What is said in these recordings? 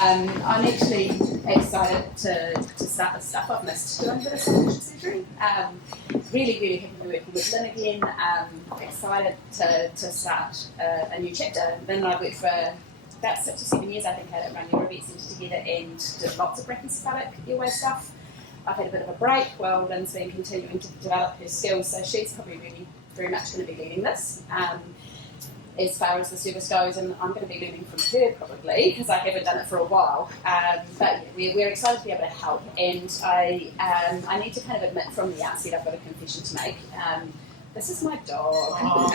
I'm actually excited to start this stuff. I've missed doing a bit of suspension surgery. Really happy to be working with Lynne again. Excited to start a new chapter. Lynne and I worked for about 6 or 7 years, I think, at Run Your Event Centre together and did lots of Brachycephalic Airway stuff. I've had a bit of a break while Lynne's been continuing to develop her skills, so she's probably really very much going to be leading this. As far as the service goes, and I'm going to be learning from her probably because I haven't done it for a while. But we're excited to be able to help, and I need to kind of admit from the outset I've got a confession to make. This is my dog.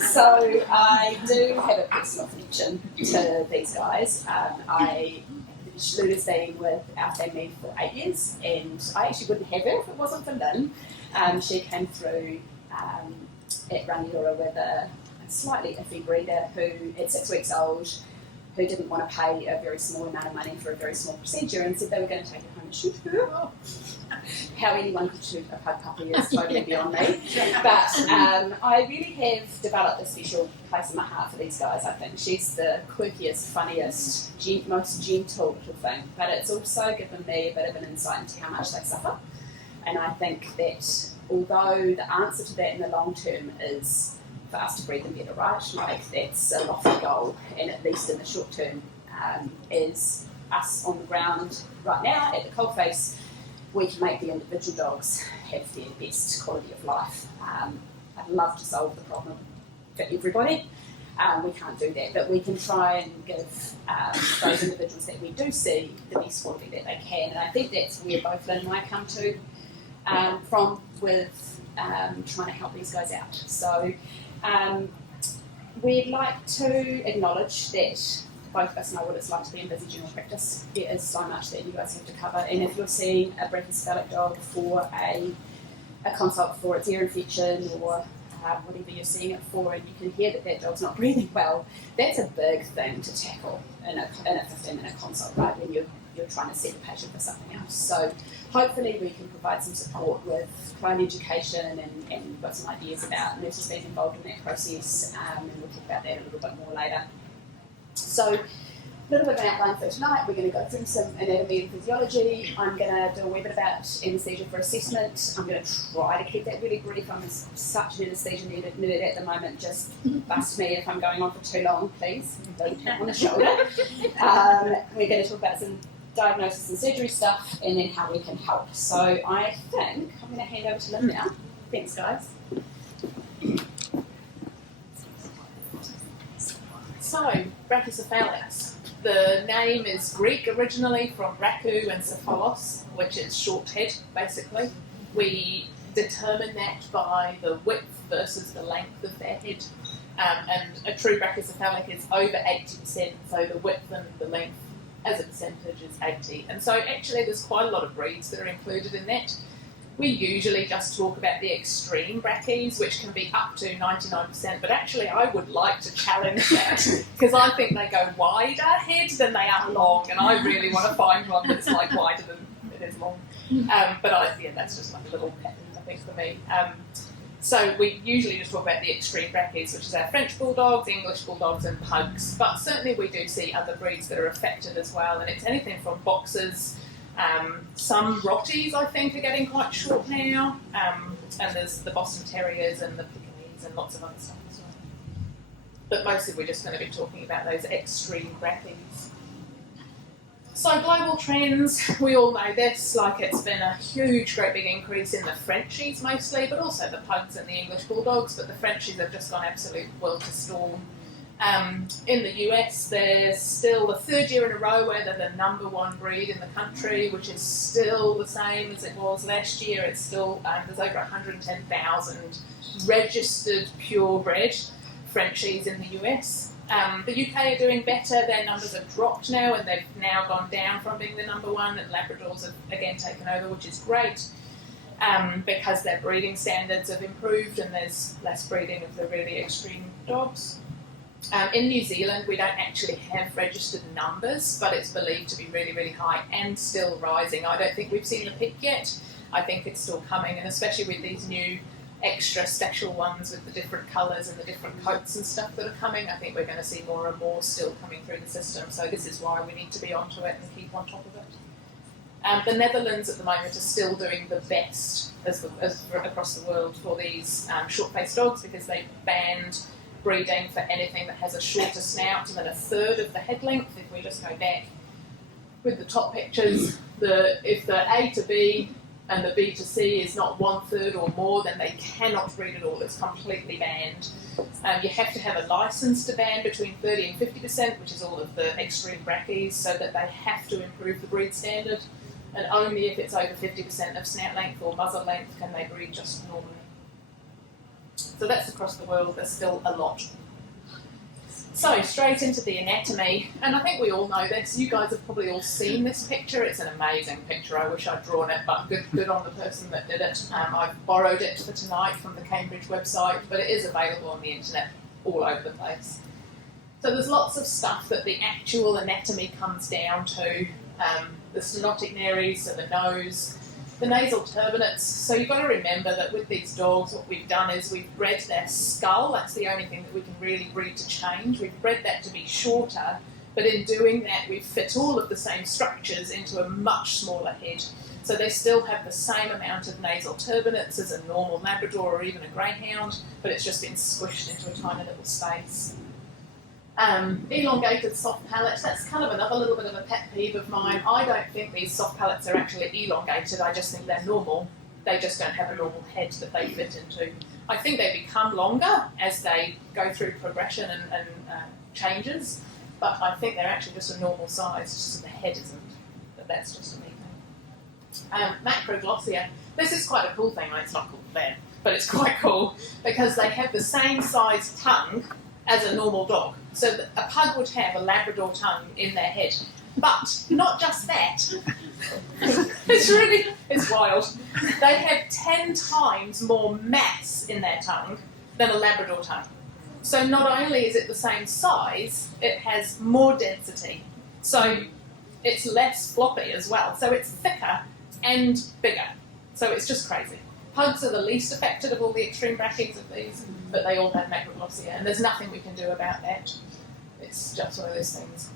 So I do have a personal connection to these guys. Luna's been with our family for 8 years, and I actually wouldn't have her if it wasn't for Lynne. She came through at Raniora with a slightly iffy breeder who, at 6 weeks old, who didn't want to pay a very small amount of money for a very small procedure and said they were going to take her home and shoot her. How anyone could shoot a pug puppy is totally beyond me. But I really have developed a special place in my heart for these guys, I think. She's the quirkiest, funniest, most gentle little thing. But it's also given me a bit of an insight into how much they suffer. And I think that although the answer to that in the long term is for us to breed them better, right? Like, that's a lofty goal, and at least in the short term, is us on the ground right now at the coalface, we can make the individual dogs have their best quality of life. I'd love to solve the problem for everybody. We can't do that, but we can try and give those individuals that we do see the best quality that they can, and I think that's where both Lynne and I come to from with trying to help these guys out. So we'd like to acknowledge that both of us know what it's like to be in busy general practice. There is so much that you guys have to cover, and if you're seeing a brachycephalic dog for a consult for its ear infection or whatever you're seeing it for, and you can hear that that dog's not breathing well, that's a big thing to tackle in a 15-minute consult, right, when you're trying to see the patient for something else. So hopefully we can provide some support with client education and we've got some ideas about nurses being involved in that process, and we'll talk about that a little bit more later. So a little bit of an outline for tonight. We're going to go through some anatomy and physiology. I'm going to do a wee bit about anaesthesia for assessment. I'm going to try to keep that really brief. I'm such an anaesthesia nerd at the moment. Just bust me if I'm going on for too long, please. Don't tap on the shoulder. We're going to talk about some diagnosis and surgery stuff, and then how we can help. So I think I'm going to hand over to Lynne now. Thanks, guys. So, brachycephalics. The name is Greek originally, from brachy and cephalos, which is short head, basically. We determine that by the width versus the length of their head. And a true brachycephalic is over 80%, so the width and the length as a percentage is 80. And so actually there's quite a lot of breeds that are included in that. We usually just talk about the extreme bracchies, which can be up to 99%, but actually I would like to challenge that, because I think they go wider head than they are long, and I really want to find one that's like wider than it is long. That's just like a little pattern, I think, for me. So we usually just talk about the extreme bracchies, which is our French bulldogs, English bulldogs and pugs, but certainly we do see other breeds that are affected as well, and it's anything from boxers. Some Rotties, I think, are getting quite short now, and there's the Boston Terriers and the Pekingese and lots of other stuff as well. But mostly we're just going to be talking about those extreme bracchies. So global trends, we all know this, like it's been a huge, great big increase in the Frenchies mostly, but also the pugs and the English bulldogs, but the Frenchies have just gone absolute world to storm. In the US, there's still the third year in a row where they're the #1 breed in the country, which is still the same as it was last year. It's still, there's over 110,000 registered purebred Frenchies in the US. The UK are doing better. Their numbers have dropped now, and they've now gone down from being the #1, and Labradors have again taken over, which is great, because their breeding standards have improved and there's less breeding of the really extreme dogs. In New Zealand, we don't actually have registered numbers, but it's believed to be really, really high and still rising. I don't think we've seen the peak yet. I think it's still coming, and especially with these new extra special ones with the different colours and the different coats and stuff that are coming. I think we're going to see more and more still coming through the system, so this is why we need to be onto it and keep on top of it. The Netherlands at the moment are still doing the best as across the world for these short-faced dogs, because they've banned breeding for anything that has a shorter snout than a third of the head length. If we just go back with the top pictures, if the A to B and the B to C is not 1/3 or more, then they cannot breed at all. It's completely banned. You have to have a licence to ban between 30 and 50%, which is all of the extreme brackies, so that they have to improve the breed standard. And only if it's over 50% of snout length or muzzle length can they breed just normally. So that's across the world. There's still a lot. So straight into the anatomy, and I think we all know this. You guys have probably all seen this picture. It's an amazing picture. I wish I'd drawn it, but good on the person that did it. I've borrowed it for tonight from the Cambridge website, but it is available on the internet all over the place. So there's lots of stuff that the actual anatomy comes down to. The stenotic nares, so the nose, the nasal turbinates. So you've got to remember that with these dogs, what we've done is we've bred their skull. That's the only thing that we can really breed to change. We've bred that to be shorter, but in doing that, we've fit all of the same structures into a much smaller head. So they still have the same amount of nasal turbinates as a normal Labrador or even a Greyhound, but it's just been squished into a tiny little space. Elongated soft palate, that's kind of another little bit of a pet peeve of mine. I don't think these soft palates are actually elongated, I just think they're normal. They just don't have a normal head that they fit into. I think they become longer as they go through progression and changes, but I think they're actually just a normal size, just the head isn't. But that's just a me thing. Macroglossia, this is quite a cool thing. It's not cool for them, but it's quite cool because they have the same size tongue as a normal dog. So a pug would have a Labrador tongue in their head. But not just that. It's wild. They have 10 times more mass in their tongue than a Labrador tongue. So not only is it the same size, it has more density. So it's less floppy as well. So it's thicker and bigger. So it's just crazy. Pugs are the least affected of all the extreme brackies of these, but they all have macroglossia, and there's nothing we can do about that. It's just one of those things.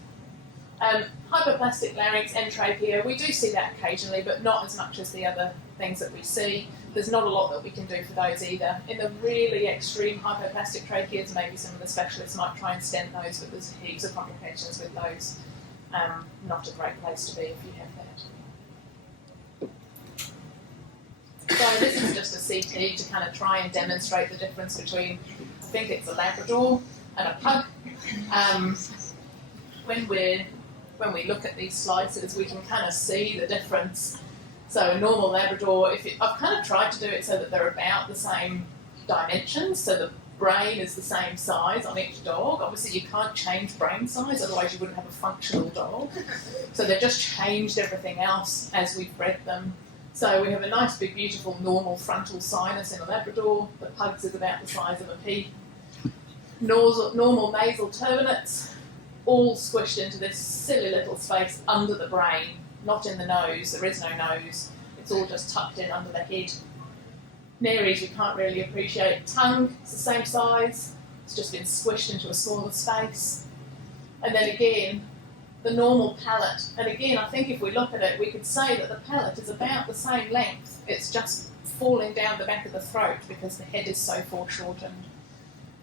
Hypoplastic larynx and trachea, we do see that occasionally, but not as much as the other things that we see. There's not a lot that we can do for those either. In the really extreme hypoplastic tracheas, maybe some of the specialists might try and stent those, but there's heaps of complications with those. Not a great place to be if you have that. So this is just a CT to kind of try and demonstrate the difference between, I think it's a Labrador and a pug. When we look at these slices, we can kind of see the difference. So a normal Labrador, I've kind of tried to do it so that they're about the same dimensions, so the brain is the same size on each dog. Obviously you can't change brain size, otherwise you wouldn't have a functional dog. So they've just changed everything else as we've bred them. So we have a nice big beautiful normal frontal sinus in a Labrador. The pug's is about the size of a pea. Normal nasal turbinates, all squished into this silly little space under the brain, not in the nose. There is no nose. It's all just tucked in under the head. Nares you can't really appreciate. Tongue, it's the same size. It's just been squished into a smaller space. And then again, the normal palate. And again, I think if we look at it, we could say that the palate is about the same length. It's just falling down the back of the throat because the head is so foreshortened.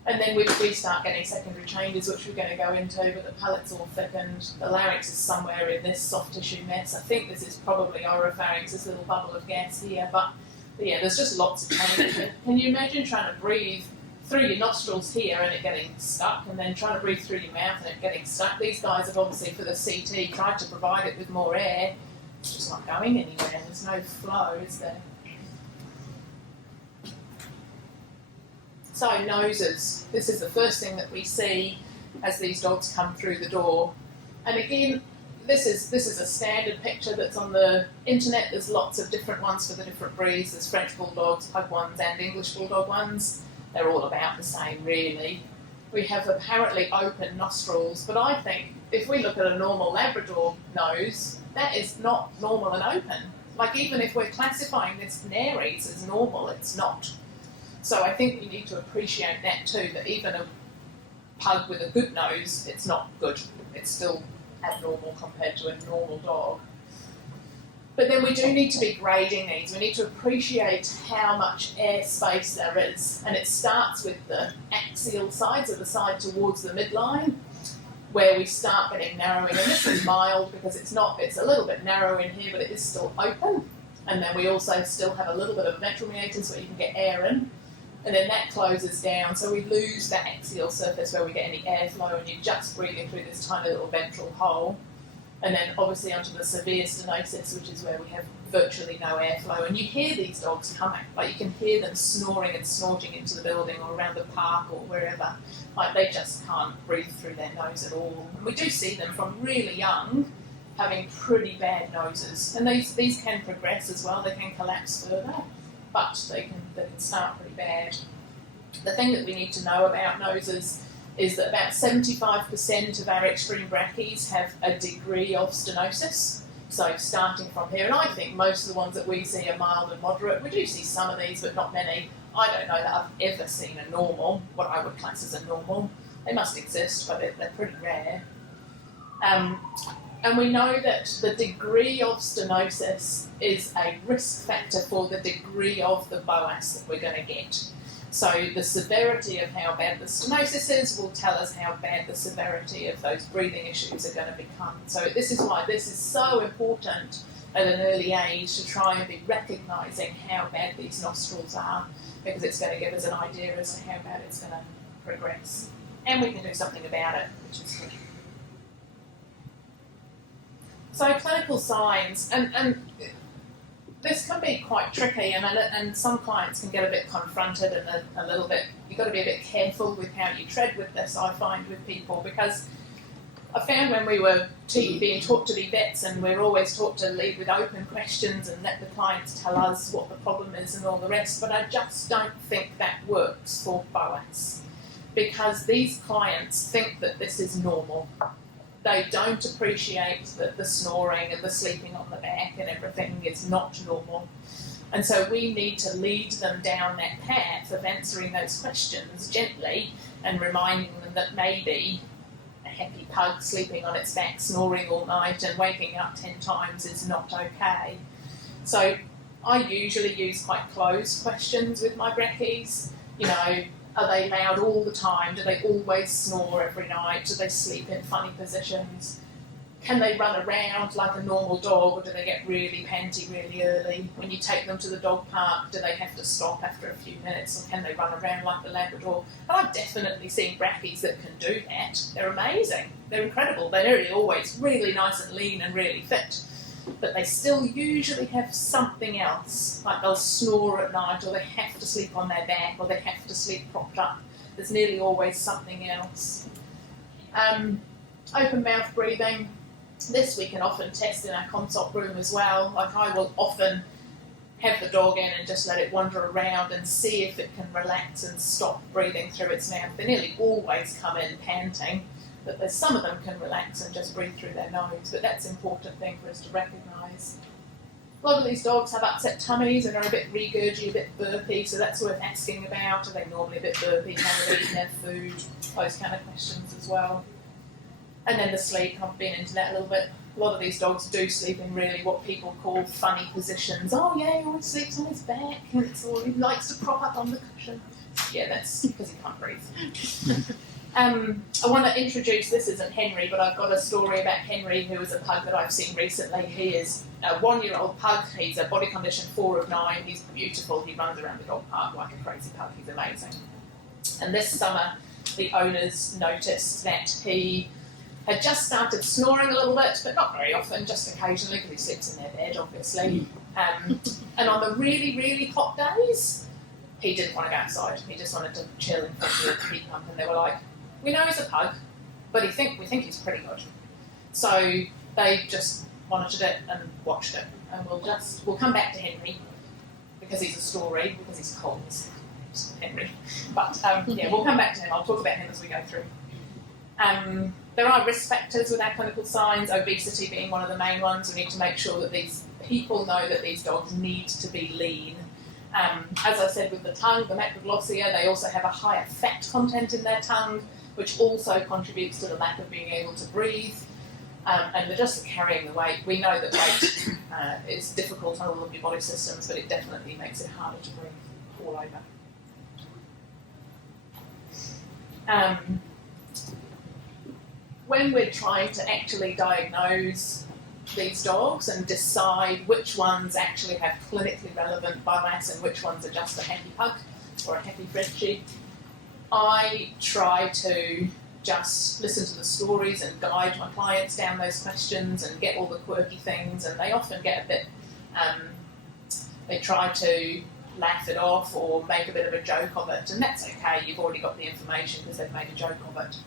And then we start getting secondary changes, which we're going to go into, but the palate's all thickened. The larynx is somewhere in this soft tissue mess. I think this is probably oropharynx, this little bubble of gas here, but yeah, there's just lots of changes. Can you imagine trying to breathe through your nostrils here and it getting stuck, and then trying to breathe through your mouth and it getting stuck? These guys have obviously, for the CT, tried to provide it with more air. It's just not going anywhere. There's no flow, is there? So noses. This is the first thing that we see as these dogs come through the door. And again, this is a standard picture that's on the internet. There's lots of different ones for the different breeds. There's French Bulldogs, Pug ones and English Bulldog ones. They're all about the same, really. We have apparently open nostrils, but I think if we look at a normal Labrador nose, that is not normal and open. Like, even if we're classifying this Nares as normal, it's not. So I think we need to appreciate that too, that even a pug with a good nose, it's not good. It's still abnormal compared to a normal dog. But then we do need to be grading these. We need to appreciate how much airspace there is. And it starts with the axial sides, or the side towards the midline, where we start getting narrowing. And this is mild because it's a little bit narrow in here, but it is still open. And then we also still have a little bit of ventral meatus where you can get air in. And then that closes down, so we lose that axial surface where we get any airflow, and you're just breathing through this tiny little ventral hole. And then obviously onto the severe stenosis, which is where we have virtually no airflow. And you hear these dogs coming, like you can hear them snoring and snorting into the building or around the park or wherever. Like they just can't breathe through their nose at all. And we do see them from really young having pretty bad noses. And these can progress as well, they can collapse further, but they can start pretty bad. The thing that we need to know about noses is that about 75% of our extreme brackies have a degree of stenosis. So starting from here, and I think most of the ones that we see are mild and moderate. We do see some of these, but not many. I don't know that I've ever seen a normal, what I would class as a normal. They must exist, but they're pretty rare. And we know that the degree of stenosis is a risk factor for the degree of the BOAS that we're going to get. So the severity of how bad the stenosis is will tell us how bad the severity of those breathing issues are going to become. So this is why this is so important at an early age, to try and be recognising how bad these nostrils are, because it's going to give us an idea as to how bad it's going to progress. And we can do something about it, which is good. So clinical signs, and this can be quite tricky, and some clients can get a bit confronted and a little bit, you've got to be a bit careful with how you tread with this, I find, with people, because I found when we were being taught to be vets, and we're always taught to lead with open questions and let the clients tell us what the problem is and all the rest, but I just don't think that works for BOAS, because these clients think that this is normal. They don't appreciate that the snoring and the sleeping on the back and everything is not normal. And so we need to lead them down that path of answering those questions gently and reminding them that maybe a happy pug sleeping on its back, snoring all night and waking up 10 times is not okay. So I usually use quite closed questions with my brackies. You know, are they loud all the time? Do they always snore every night? Do they sleep in funny positions? Can they run around like a normal dog, or do they get really panty really early? When you take them to the dog park, do they have to stop after a few minutes, or can they run around like the Labrador? And I've definitely seen brackies that can do that. They're amazing. They're incredible. They're nearly always really nice and lean and really fit. But they still usually have something else, like they'll snore at night, or they have to sleep on their back, or they have to sleep propped up. There's nearly always something else. Open mouth breathing. This we can often test in our consult room as well. Like I will often have the dog in and just let it wander around and see if it can relax and stop breathing through its mouth. They nearly always come in panting, but there's some of them can relax and just breathe through their nose, but that's an important thing for us to recognise. A lot of these dogs have upset tummies and are a bit regurgy, a bit burpy, so that's worth asking about. Are they normally a bit burpy? Have they eaten their food? Those kind of questions as well. And then the sleep, I've been into that a little bit. A lot of these dogs do sleep in really what people call funny positions. Oh yeah, he always sleeps on his back, or he likes to prop up on the cushion. Yeah, that's because he can't breathe. I want to introduce, this isn't Henry, but I've got a story about Henry, who is a pug that I've seen recently. He is a 1-year-old pug. He's a body condition 4 of 9. He's beautiful. He runs around the dog park like a crazy pug. He's amazing. And this summer, the owners noticed that he had just started snoring a little bit, but not very often, just occasionally, because he sleeps in their bed, obviously. And on the really, really hot days, he didn't want to go outside. He just wanted to chill in front of the heat pump, and they were like, we know he's a pug, but we think he's pretty good. So they just monitored it and watched it, and we'll come back to Henry, because he's a story, because he's cool, he's Henry. But yeah, we'll come back to him. I'll talk about him as we go through. There are risk factors with our clinical signs, obesity being one of the main ones. We need to make sure that these people know that these dogs need to be lean. As I said with the tongue, the macroglossia, they also have a higher fat content in their tongue, which also contributes to the lack of being able to breathe. And they're just carrying the weight. We know that weight is difficult on all of your body systems, but it definitely makes it harder to breathe all over. When we're trying to actually diagnose these dogs and decide which ones actually have clinically relevant biomass and which ones are just a happy pug or a happy Frenchie, I try to just listen to the stories and guide my clients down those questions and get all the quirky things, and they often get a bit, they try to laugh it off or make a bit of a joke of it, and that's okay, you've already got the information because they've made a joke of it.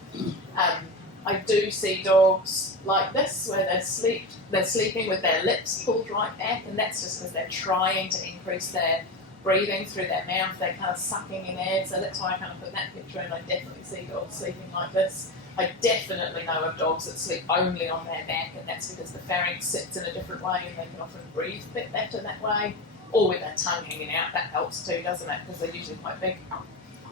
I do see dogs like this where they're sleeping with their lips pulled right back, and that's just because they're trying to increase their breathing through their mouth. They're kind of sucking in air, so that's why I kind of put that picture in. I definitely see dogs sleeping like this. I definitely know of dogs that sleep only on their back, and that's because the pharynx sits in a different way and they can often breathe a bit better that way. Or with their tongue hanging out, that helps too, doesn't it? Because they're usually quite big.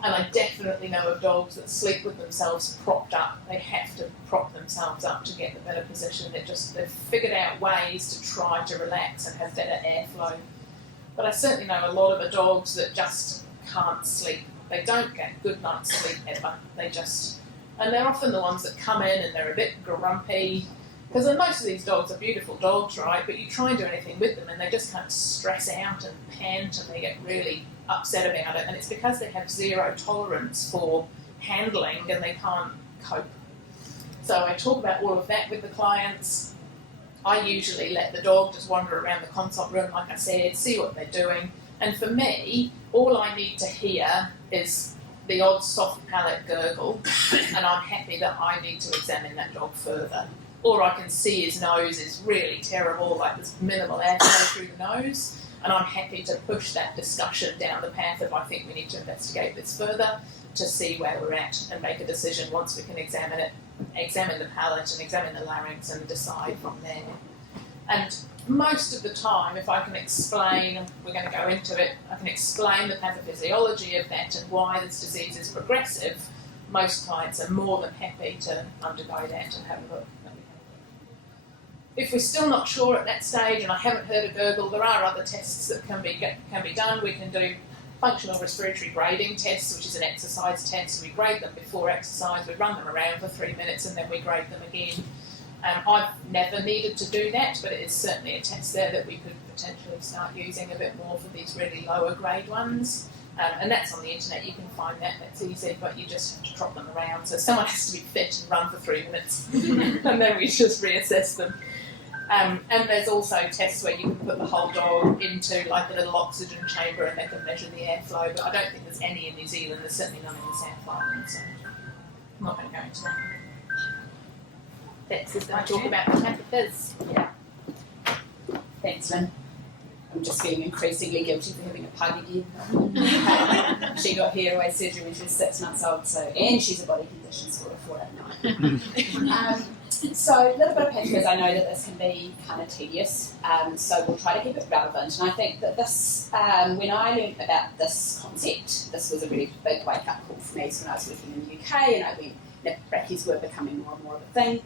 And I definitely know of dogs that sleep with themselves propped up. They have to prop themselves up to get the better position. They've figured out ways to try to relax and have better airflow. But I certainly know a lot of the dogs that just can't sleep. They don't get good night's sleep ever. And they're often the ones that come in and they're a bit grumpy. Because most of these dogs are beautiful dogs, right? But you try and do anything with them and they just kind of stress out and pant and they get really upset about it. And it's because they have zero tolerance for handling and they can't cope. So I talk about all of that with the clients. I usually let the dog just wander around the consult room, like I said, see what they're doing. And for me, all I need to hear is the odd soft palate gurgle, and I'm happy that I need to examine that dog further. Or I can see his nose is really terrible, like there's minimal airflow through the nose, and I'm happy to push that discussion down the path if I think we need to investigate this further to see where we're at and make a decision once we can examine it, examine the palate and examine the larynx and decide from there. And most of the time, if I can explain, we're going to go into it, I can explain the pathophysiology of that and why this disease is progressive, most clients are more than happy to undergo that and have a look. If we're still not sure at that stage and I haven't heard a gurgle, there are other tests that can be done. We can do functional respiratory grading tests, which is an exercise test. We grade them before exercise, we run them around for 3 minutes and then we grade them again. I've never needed to do that, but it is certainly a test there that we could potentially start using a bit more for these really lower grade ones. And that's on the internet, you can find that, that's easy, but you just have to trot them around. So someone has to be fit and run for 3 minutes, and then we just reassess them. And there's also tests where you can put the whole dog into like a little oxygen chamber and they can measure the airflow, but I don't think there's any in New Zealand, there's certainly none in the South Island, so I'm not going to go into that. Bex is going to talk about the pathophys. Yeah. Thanks, Lynne. I'm just feeling increasingly guilty for having a pug again. She got hair away surgery when she was 6 months old, and she's a body condition score of 4 out of 9. So a little bit of pathophys, I know that this can be kind of tedious, so we'll try to keep it relevant. And I think that this, when I learned about this concept, this was a really big wake-up call for me. So when I was working in the UK and I went, brackies were becoming more and more of a thing,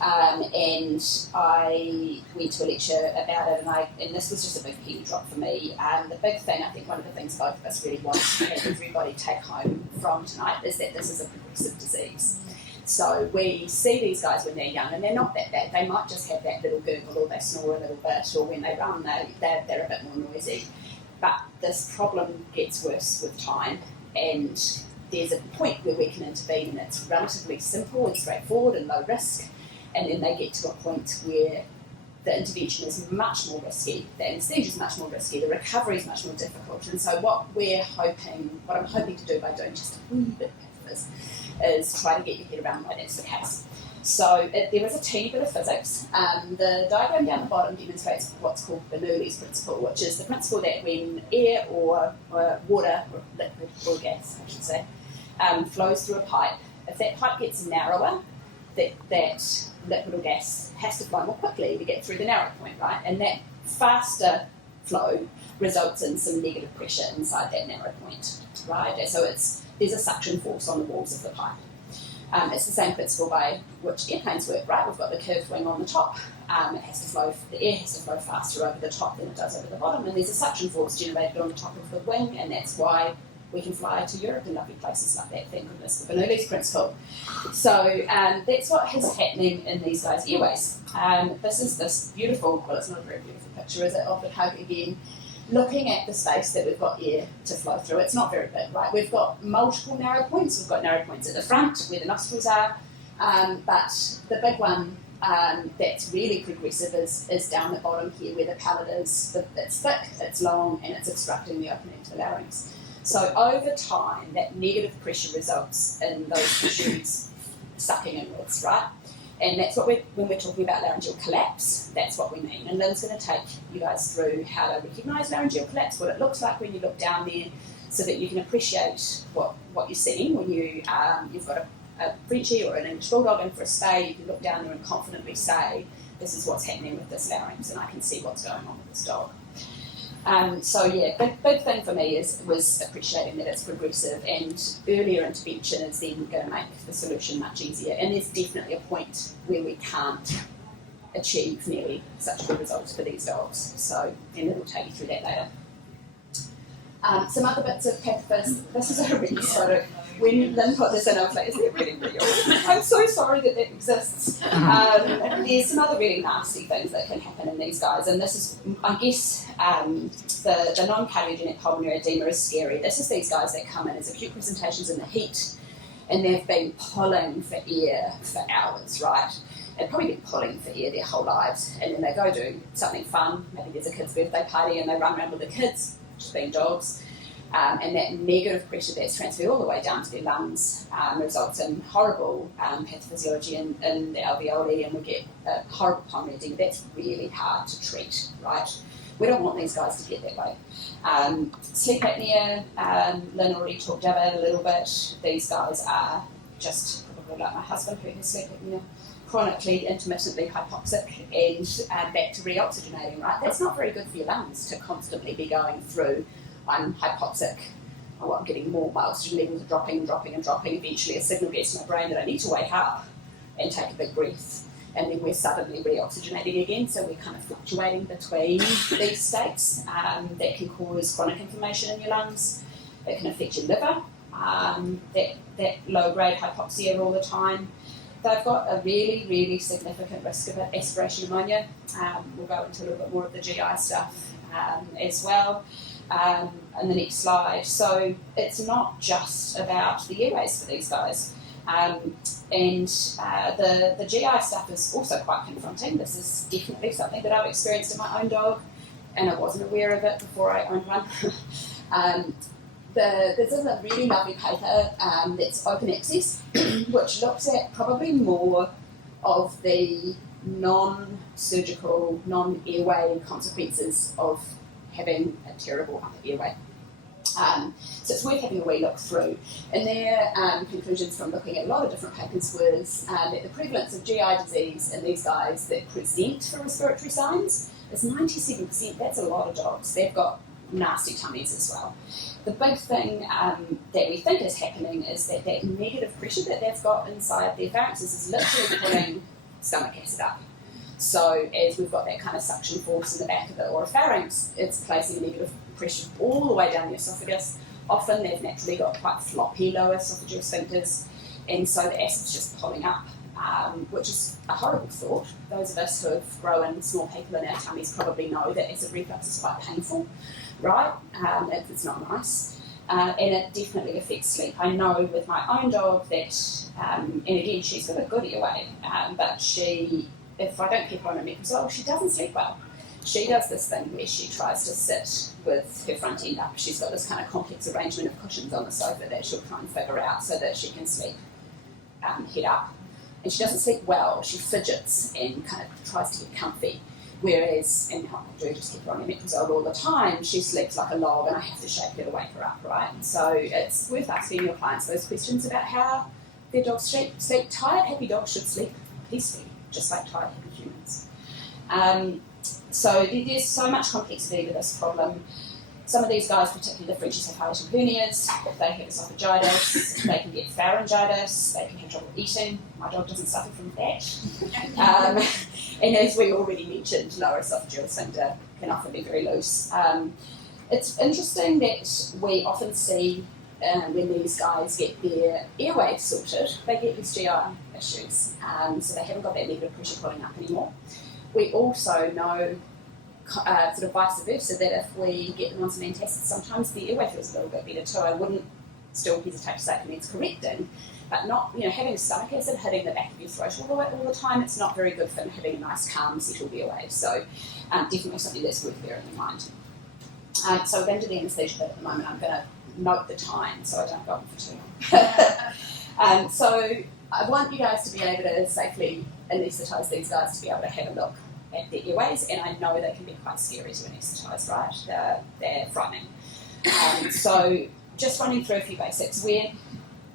and I went to a lecture about it, and this was just a big penny drop for me. The big thing, I think one of the things both of us really want to have everybody take home from tonight is that this is a progressive disease. So we see these guys when they're young and they're not that bad. They might just have that little gurgle or they snore a little bit, or when they run they're a bit more noisy. But this problem gets worse with time, and there's a point where we can intervene and it's relatively simple and straightforward and low risk, and then they get to a point where the intervention is much more risky, the anaesthesia is much more risky, the recovery is much more difficult. And so what I'm hoping to do by doing just a wee bit of this is try to get your head around why that's the case. So there is a teeny bit of physics. The diagram down the bottom demonstrates what's called Bernoulli's principle, which is the principle that when air or water, or liquid or gas, I should say, flows through a pipe, if that pipe gets narrower, that liquid or gas has to flow more quickly to get through the narrow point, right? And that faster flow results in some negative pressure inside that narrow point, right? And so there's a suction force on the walls of the pipe. It's the same principle by which airplanes work, right? We've got the curved wing on the top. The air has to flow faster over the top than it does over the bottom, and there's a suction force generated on the top of the wing, and that's why we can fly to Europe and lovely places like that, thank goodness for Bernoulli's principle. So that's what is happening in these guys' airways. This is this beautiful, well, it's not a very beautiful picture, is it, of the tug again, looking at the space that we've got air to flow through. It's not very big, right? We've got multiple narrow points. We've got narrow points at the front where the nostrils are, but the big one that's really progressive is down the bottom here where the palate is. It's thick, it's long, and it's obstructing the opening to the larynx. So over time, that negative pressure results in those tissues sucking inwards, right? And that's what when we're talking about laryngeal collapse, that's what we mean. And Lynne's going to take you guys through how to recognise laryngeal collapse, what it looks like when you look down there, so that you can appreciate what you're seeing when you've got a Frenchie or an English Bulldog in for a spay. You can look down there and confidently say, this is what's happening with this larynx, and I can see what's going on with this dog. So yeah, big thing for me was appreciating that it's progressive, and earlier intervention is then going to make the solution much easier. And there's definitely a point where we can't achieve nearly such good results for these dogs. So, and it'll take you through that later. Some other bits of pathos. This is a really sort of, when Lynne put this in, I was like, is that really real? I'm so sorry that exists. There's some other really nasty things that can happen in these guys, and this is, I guess, the non-cardiogenic pulmonary edema is scary. This is these guys that come in as acute presentations in the heat, and they've been pulling for air for hours, right? They've probably been pulling for air their whole lives, and then they go do something fun. Maybe there's a kid's birthday party, and they run around with the kids, just being dogs. And that negative pressure that's transferred all the way down to their lungs results in horrible pathophysiology in the alveoli, and we get a horrible pulmonary edema. That's really hard to treat, right? We don't want these guys to get that way. Sleep apnea, Lynne already talked about it a little bit. These guys are just probably like my husband who has sleep apnea, chronically, intermittently hypoxic and back to reoxygenating, right? That's not very good for your lungs to constantly be going through, I'm hypoxic, or I'm getting more, my oxygen levels are dropping. Eventually a signal gets to my brain that I need to wake up and take a big breath. And then we're suddenly reoxygenating again, so we're kind of fluctuating between these states. That can cause chronic inflammation in your lungs. It can affect your liver, that low-grade hypoxia all the time. They've got a really, really significant risk of aspiration pneumonia. We'll go into a little bit more of the GI stuff as well. In the next slide. So it's not just about the airways for these guys. The GI stuff is also quite confronting. This is definitely something that I've experienced in my own dog, and I wasn't aware of it before I owned one. This is a really lovely paper that's open access, which looks at probably more of the non-surgical, non-airway consequences of having a terrible upper airway. So it's worth having a wee look through. And their conclusions from looking at a lot of different papers was that the prevalence of GI disease in these guys that present for respiratory signs is 97%. That's a lot of dogs. They've got nasty tummies as well. The big thing that we think is happening is that negative pressure that they've got inside their pharynxes is literally pulling stomach acid up. So as we've got that kind of suction force in the back of the oropharynx, it's placing negative pressure all the way down the esophagus. Often they've naturally got quite floppy lower esophageal sphincters, and so the acid's just pulling up, which is a horrible thought. Those of us who have grown small people in our tummies probably know that acid reflux is quite painful, right? It's not nice. And it definitely affects sleep. I know with my own dog that, and again, she's got a good airway, but if I don't keep her on a omeprazole, she doesn't sleep well. She does this thing where she tries to sit with her front end up. She's got this kind of complex arrangement of cushions on the sofa that she'll try and figure out so that she can sleep head up. And she doesn't sleep well. She fidgets and kind of tries to get comfy. Whereas, and I do just keep her on omeprazole all the time, she sleeps like a log and I have to shake her to wake her up, right? And so it's worth asking your clients those questions about how their dogs sleep. Tired, happy dogs should sleep peacefully, just like tired, happy humans. So there's so much complexity to this problem. Some of these guys, particularly the brachycephalic hernias, if they have esophagitis, they can get pharyngitis, they can have trouble eating. My dog doesn't suffer from that. And as we already mentioned, lower esophageal sphincter can often be very loose. It's interesting that we often see when these guys get their airway sorted, they get these GI issues. So they haven't got that negative pressure pulling up anymore. We also know sort of vice versa, that if we get them on some antacids, sometimes the airway feels a little bit better too. I wouldn't still hesitate to say it needs correcting, but not, having stomach acid hitting the back of your throat all the time, it's not very good for having a nice, calm, settled airway. So definitely something that's worth bearing in mind. So we're going to do the anaesthesia bit at the moment. I'm going to note the time so I don't go on for too long. So I want you guys to be able to safely anaesthetise these guys, to be able to have a look at their airways, and I know they can be quite scary to anaesthetise, right? They're frightening. So just running through a few basics.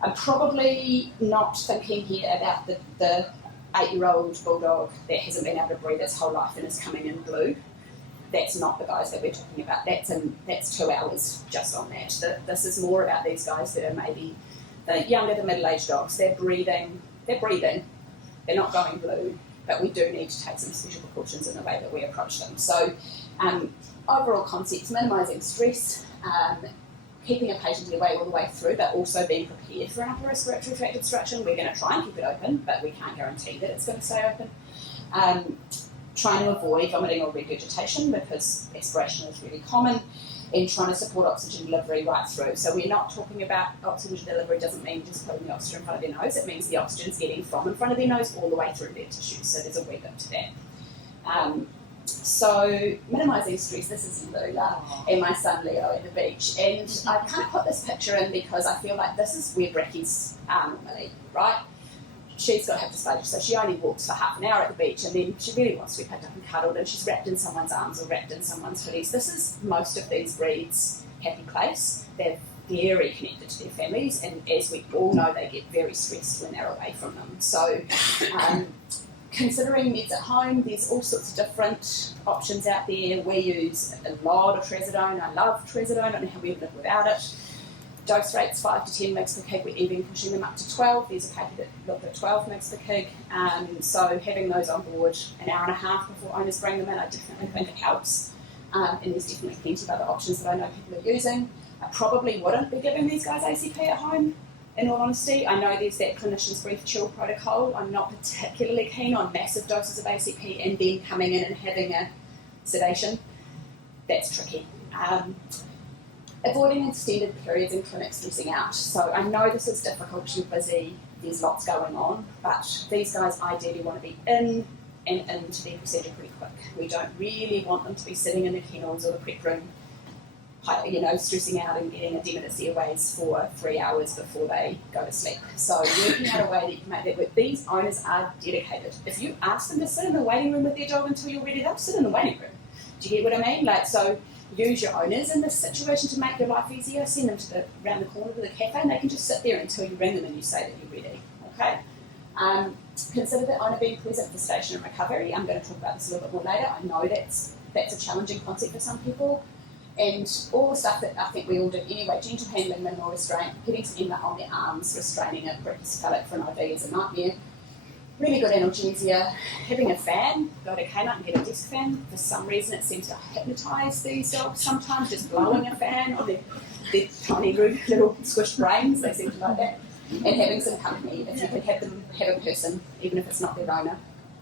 I'm probably not thinking here about the 8-year-old bulldog that hasn't been able to breathe its whole life and is coming in blue. That's not the guys that we're talking about. That's 2 hours just on that. This is more about these guys that are maybe the younger, the middle-aged dogs. They're breathing, they're not going blue, but we do need to take some special precautions in the way that we approach them. So overall concepts: minimising stress, keeping a patient airway all the way through, but also being prepared for an upper respiratory tract obstruction. We're going to try and keep it open, but we can't guarantee that it's going to stay open. Trying to avoid vomiting or regurgitation, because aspiration is really common, and trying to support oxygen delivery right through. So we're not talking about oxygen delivery doesn't mean just putting the oxygen in front of their nose. It means the oxygen's getting from in front of their nose all the way through their tissues. So there's a wee bit to that. So minimising stress. This is Lola and my son Leo at the beach, and I kind of put this picture in because I feel like this is where brackies are normally, right? She's got hip dysplasia, so she only walks for half an hour at the beach, and then she really wants to be picked up and cuddled, and she's wrapped in someone's arms or wrapped in someone's hoodies. This is most of these breeds' happy place. They're very connected to their families, and as we all know, they get very stressed when they're away from them. So considering meds at home, there's all sorts of different options out there. We use a lot of trazodone. I love trazodone. I don't know how we would live without it. Dose rates 5 to 10 mg per kg. We're even pushing them up to 12. There's a paper that looked at 12 mg per kg. So having those on board an hour and a half before owners bring them in, I definitely think it helps. And there's definitely plenty of other options that I know people are using. I probably wouldn't be giving these guys ACP at home, in all honesty. I know there's that clinician's breath chill protocol. I'm not particularly keen on massive doses of ACP and then coming in and having a sedation. That's tricky. Avoiding extended periods in clinic stressing out. So I know this is difficult, you're busy, there's lots going on, but these guys ideally want to be in and into their procedure pretty quick. We don't really want them to be sitting in the kennels or the prep room, stressing out and getting edematous airways for 3 hours before they go to sleep. So working out a way that you can make that work. These owners are dedicated. If you ask them to sit in the waiting room with their dog until you're ready, they'll sit in the waiting room. Do you get what I mean? So use your owners in this situation to make your life easier. Send them around the corner to the cafe, and they can just sit there until you ring them and you say that you're ready. Okay. Consider the owner being present for station and recovery. I'm going to talk about this a little bit more later. I know that's a challenging concept for some people, and all the stuff that I think we all do anyway. Gentle handling, minimal restraint, putting some EMA on their arms, restraining a brachycephalic for an IV is a nightmare. Really good analgesia. Having a fan, go to Kmart and get a desk fan. For some reason, it seems to hypnotise these dogs sometimes, just blowing a fan on their tiny little squished brains. They seem to like that. And having some company. If you can have them have a person, even if it's not their owner,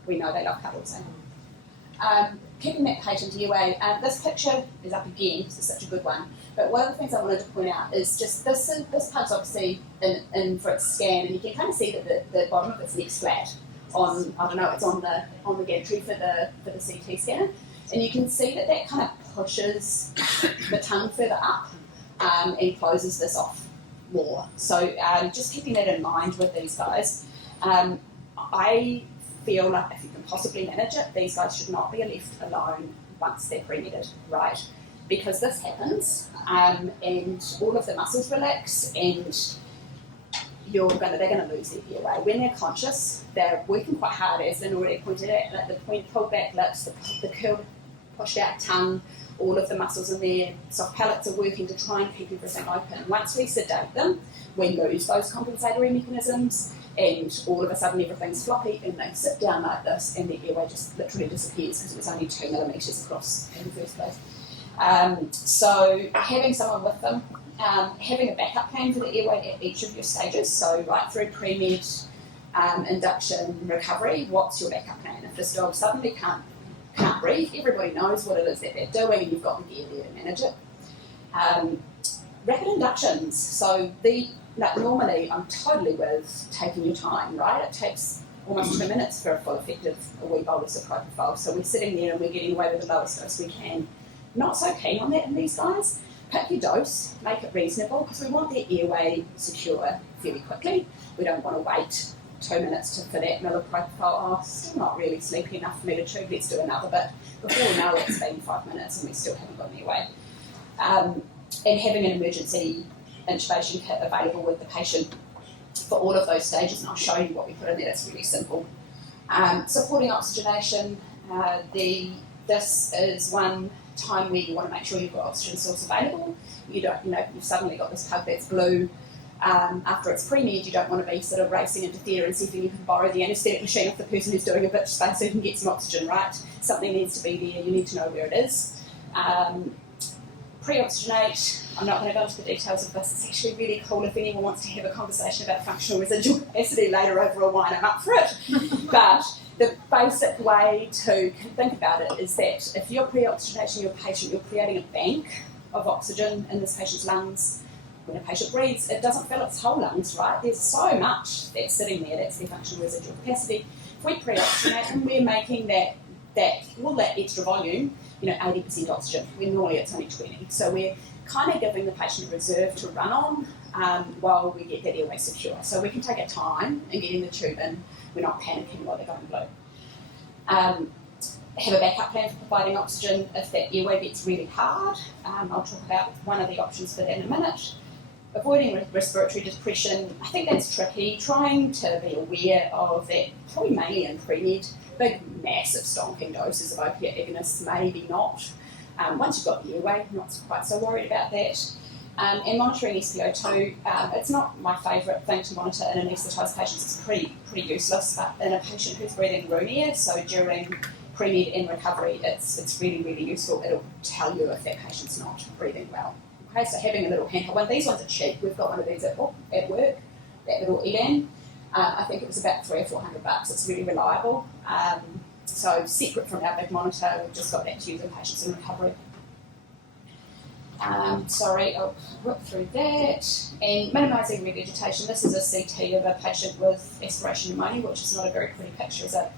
we know they love cuddles. Keeping that patient airway. This picture is up again, this is such a good one. But one of the things I wanted to point out is just this part's obviously in for its scan, and you can kind of see that the bottom of its neck's flat. It's on the gantry for the CT scanner, and you can see that kind of pushes the tongue further up and closes this off more. So just keeping that in mind with these guys. I feel like if you can possibly manage it, these guys should not be left alone once they're pre-meted, right? Because this happens, and all of the muscles relax, and they're going to lose their airway. When they're conscious, they're working quite hard, as Lynne already pointed out, like the pulled back lips, the curled, pushed out tongue, all of the muscles in their soft palates are working to try and keep everything open. Once we sedate them, we lose those compensatory mechanisms, and all of a sudden everything's floppy, and they sit down like this, and the airway just literally disappears because it was only 2 millimetres across in the first place. So having someone with them, having a backup plan for the airway at each of your stages, so right through pre-med, induction, recovery, what's your backup plan? If this dog suddenly can't breathe, everybody knows what it is that they're doing, and you've got the gear there to manage it. Rapid inductions, so normally I'm totally with taking your time, right? It takes almost 2 minutes for a full effective wee bolus of propofol, so we're sitting there and we're getting away with the lowest dose we can. Not so keen on that in these guys. Pick your dose, make it reasonable, because we want their airway secure fairly quickly. We don't want to wait 2 minutes for that mill of propofol. Oh, still not really sleepy enough for me to chew, let's do another bit. Before we know it, it's been 5 minutes and we still haven't got an airway. And having an emergency intubation kit available with the patient for all of those stages, and I'll show you what we put in there. It's really simple. Supporting oxygenation. This is one time where you want to make sure you've got oxygen source available. You've suddenly got this pug that's blue. After it's pre-med, you don't want to be sort of racing into theatre and see if you can borrow the anaesthetic machine off the person who's doing a bitch space so you can get some oxygen, right? Something needs to be there. You need to know where it is. Pre-oxygenate. I'm not going to go into the details of this. It's actually really cool if anyone wants to have a conversation about functional residual capacity later over a wine. I'm up for it. But the basic way to think about it is that if you're pre-oxygenating your patient, you're creating a bank of oxygen in this patient's lungs. When a patient breathes, it doesn't fill its whole lungs, right? There's so much that's sitting there, that's their functional residual capacity. If we pre-oxygenate them, we're making that extra volume, 80% oxygen, when normally it's only 20. So we're kind of giving the patient a reserve to run on while we get that airway secure. So we can take our time in getting the tube in. We're not panicking while they're going blue. Have a backup plan for providing oxygen if that airway gets really hard. I'll talk about one of the options for that in a minute. Avoiding respiratory depression, I think that's tricky. Trying to be aware of that, probably mainly in pre-med, big, massive stonking doses of opiate agonists, maybe not. Once you've got the airway, not quite so worried about that. And monitoring SpO2, it's not my favourite thing to monitor in anaesthetised patients. It's pretty useless, but in a patient who's breathing room air, so during pre-med and recovery, it's really, really useful. It'll tell you if that patient's not breathing well. Okay, so having a little handheld one. These ones are cheap. We've got one of these at work, that little EDAN. I think it was about $300 or $400. It's really reliable. So separate from our big monitor, we've just got that to use in patients in recovery. I'll whip through that. And minimising regurgitation. This is a CT of a patient with aspiration pneumonia, which is not a very pretty picture, is it?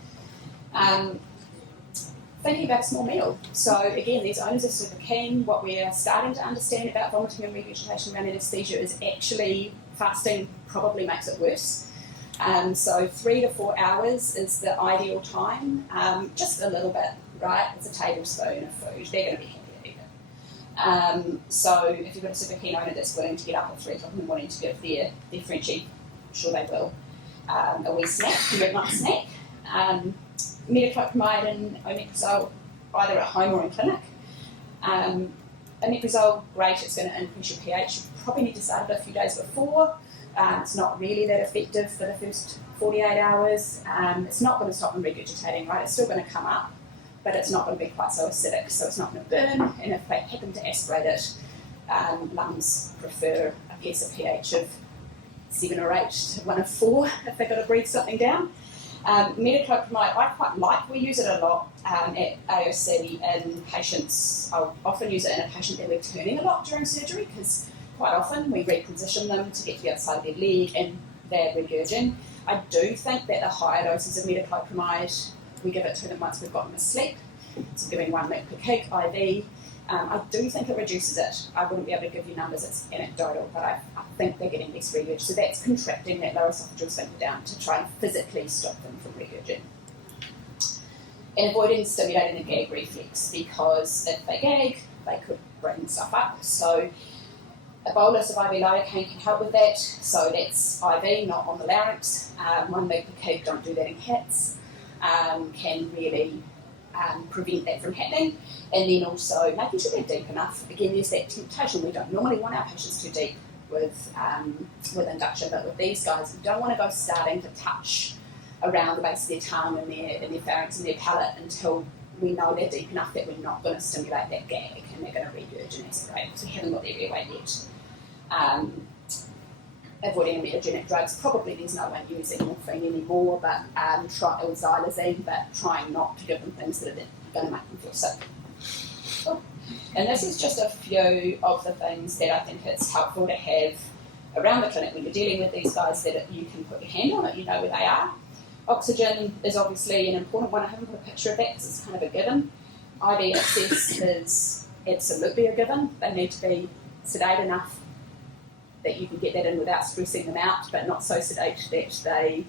Thinking about a small meal. So again, these owners are super keen. What we are starting to understand about vomiting and regurgitation around anaesthesia is actually fasting probably makes it worse. So 3 to 4 hours is the ideal time. Just a little bit, right? It's a tablespoon of food. They're going to be happy to eat it. So if you've got a super keen owner that's willing to get up at 3 o'clock in the morning to give their Frenchie, I'm sure they will, a wee snack, a midnight snack. Metoclopramide and omeprazole, either at home or in clinic. Omeprazole, great, it's going to increase your pH. You probably need to start it a few days before. It's not really that effective for the first 48 hours. It's not going to stop them regurgitating, right? It's still going to come up, but it's not going to be quite so acidic, so it's not going to burn. And if they happen to aspirate it, lungs prefer, I guess, a pH of 7 or 8 to 1 of 4 if they've got to breathe something down. Metoclopramide, I quite like. We use it a lot at AOC in patients. I'll often use it in a patient that we're turning a lot during surgery because quite often we reposition them to get to the other side of their leg and they're regurging. I do think that the higher doses of metoclopramide, we give it to them once we've got them asleep. So giving 1 mg per kg IV. I do think it reduces it. I wouldn't be able to give you numbers, it's anecdotal, but I think they're getting less regurg. So that's contracting that lower esophageal sphincter down to try and physically stop them from regurging. And avoiding stimulating the gag reflex, because if they gag, they could bring stuff up. So A bolus of IV lidocaine can help with that, so that's IV, not on the larynx. 1 mg per kg, don't do that in cats, can really prevent that from happening. And then also making sure they're deep enough. Again, there's that temptation. We don't normally want our patients too deep with induction, but with these guys, we don't want to go starting to touch around the base of their tongue and their pharynx and their palate until we know they're deep enough that we're not going to stimulate that gag and they're going to regurgitate and aspirate because we haven't got their airway yet. Avoiding immunogenic drugs, probably there's no one using morphine anymore, but or xylazine, but trying not to give them things that are going to make them feel sick. Oh. And this is just a few of the things that I think it's helpful to have around the clinic when you're dealing with these guys that you can put your hand on it, you know where they are. Oxygen is obviously an important one. I haven't put a picture of that because it's kind of a given. IV access is absolutely a given. They need to be sedate enough that you can get that in without stressing them out, but not so sedate that they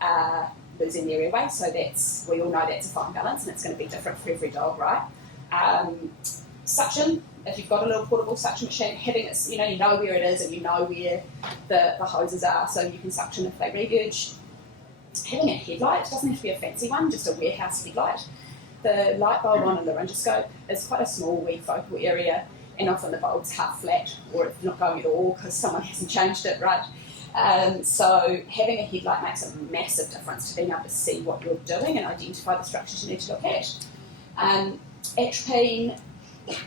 are losing their airway. So we all know that's a fine balance, and it's going to be different for every dog, right? Suction, if you've got a little portable suction machine, having it, you know where it is and you know where the hoses are, so you can suction if they regurge. Having a headlight, doesn't have to be a fancy one, just a warehouse headlight. The light bulb on a laryngoscope is quite a small, wee focal area, and often the bulb's half flat or it's not going at all because someone hasn't changed it, right? So having a headlight makes a massive difference to being able to see what you're doing and identify the structures you need to look at. Atropine,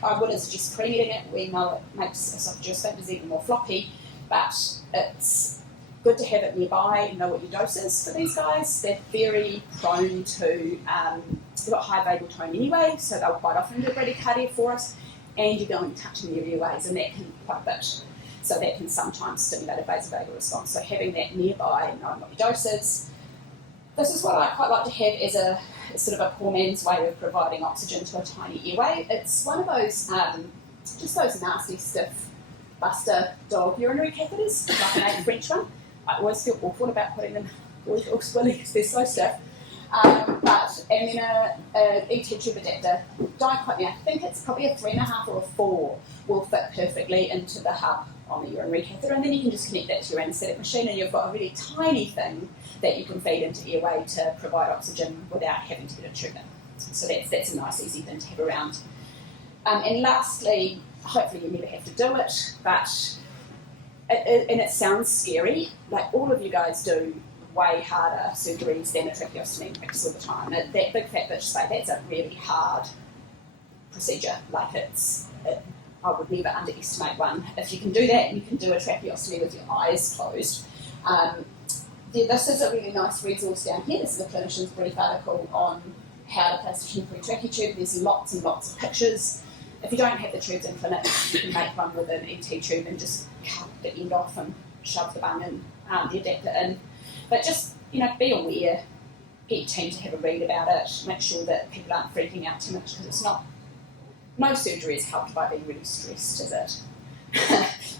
I wouldn't suggest pre-meeting it. We know it makes esophageal sphincters even more floppy, but it's good to have it nearby and know what your dose is for these guys. They're very prone to, they've got high vagal tone anyway, so they'll quite often do bradycardia for us, and you're going touching their airways, and that can quite a bit. So that can sometimes stimulate a vasovagal response. So having that nearby and knowing what your dose is. This is what I quite like to have as a sort of a poor man's way of providing oxygen to a tiny airway. It's one of those, just those nasty, stiff buster dog urinary catheters, like an 8 French one. I always feel awful about putting them all swilly because they're so stiff. And then an ET tube adapter. Don't quote me, I think it's probably a 3.5 or a 4 will fit perfectly into the hub on the urinary catheter, and then you can just connect that to your anaesthetic machine and you've got a really tiny thing that you can feed into airway to provide oxygen without having to get a tube in. So that's a nice easy thing to have around. And lastly, hopefully you never have to do it, but and it sounds scary, like all of you guys do way harder surgeries than a tracheostomy practice all the time. That big fat bitch say that's a really hard procedure. Like I would never underestimate one. If you can do that, you can do a tracheostomy with your eyes closed. This is a really nice resource down here. This is a clinician's brief article on how to place a temporary trachea tube. There's lots and lots of pictures. If you don't have the tubes in clinic, you can make one with an ET tube and just cut the end off and shove the bung in, the adapter in. But just, be aware, get your team to have a read about it, make sure that people aren't freaking out too much because it's not, no surgery is helped by being really stressed, is it?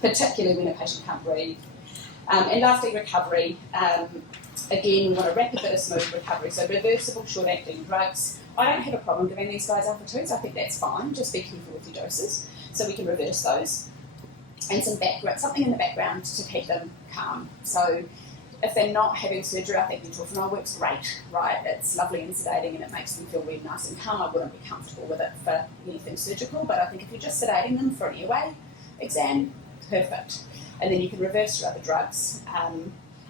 Particularly when a patient can't breathe. And lastly, recovery. Again, we want a rapid bit of smooth recovery, so reversible short-acting drugs. I don't have a problem giving these guys alpha-2s, I think that's fine, just be careful with your doses, so we can reverse those. And something in the background to keep them calm. So if they're not having surgery, I think butorphanol works great, right? It's lovely and sedating and it makes them feel really nice and calm. I wouldn't be comfortable with it for anything surgical, but I think if you're just sedating them for an airway exam, perfect. And then you can reverse your other drugs.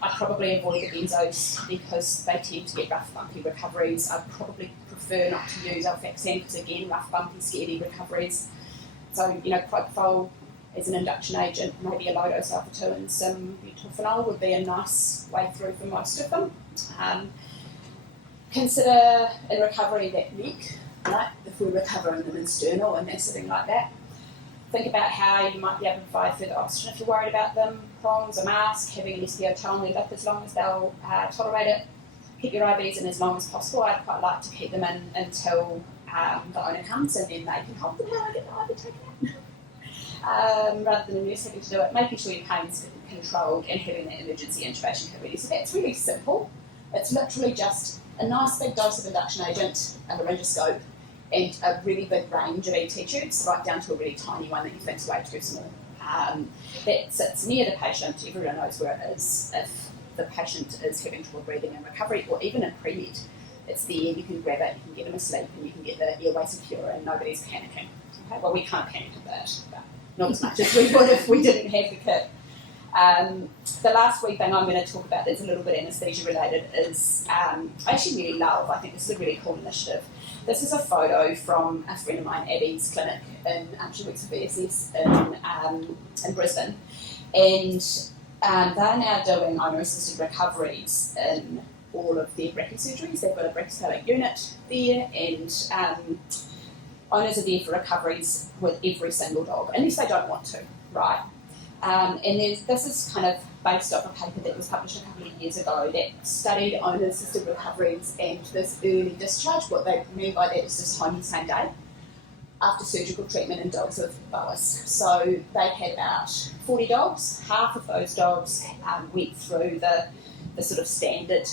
I probably avoid the benzos because they tend to get rough, bumpy recoveries. I probably prefer not to use Alfaxan because, again, rough, bumpy, scaredy recoveries. So, propofol as an induction agent, maybe a low-dose alpha-2 and some butorphanol would be a nice way through for most of them. Consider in recovery that neck, right? If we're recovering them in sternal and that sort of thing like that. Think about how you might be able to provide further oxygen if you're worried about them. Prongs, a mask, having an SPO towel on their lip as long as they'll tolerate it. Keep your IVs in as long as possible. I'd quite like to keep them in until the owner comes and then they can hold them while I get the IV taken out. Rather than a nurse having to do it, making sure your pain's controlled and having that emergency intubation kit ready. So that's really simple. It's literally just a nice big dose of induction agent, a laryngoscope, and a really big range of ET tubes, right down to a really tiny one that you think's way too small. that sits near the patient. Everyone knows where it is if the patient is having trouble breathing in recovery or even in pre-med. It's there, you can grab it, you can get them asleep, and you can get the airway secure, and nobody's panicking. Okay? Well, we can't panic a bit, but not as much as we would if we didn't have the kit. The last wee thing I'm going to talk about that's a little bit anaesthesia related is I actually really love, I think this is a really cool initiative. This is a photo from a friend of mine, Abby's clinic she works for BSS in Brisbane, and they're now doing owner-assisted recoveries in all of their brachysurgeries. They've got a brachycephalic unit there, and owners are there for recoveries with every single dog, unless they don't want to, right? And this is kind of based off a paper that was published a couple of years ago that studied owner-assisted recoveries and this early discharge. What they mean by that is just home the same day after surgical treatment in dogs with BOAS. So they had about 40 dogs. Half of those dogs went through the sort of standard,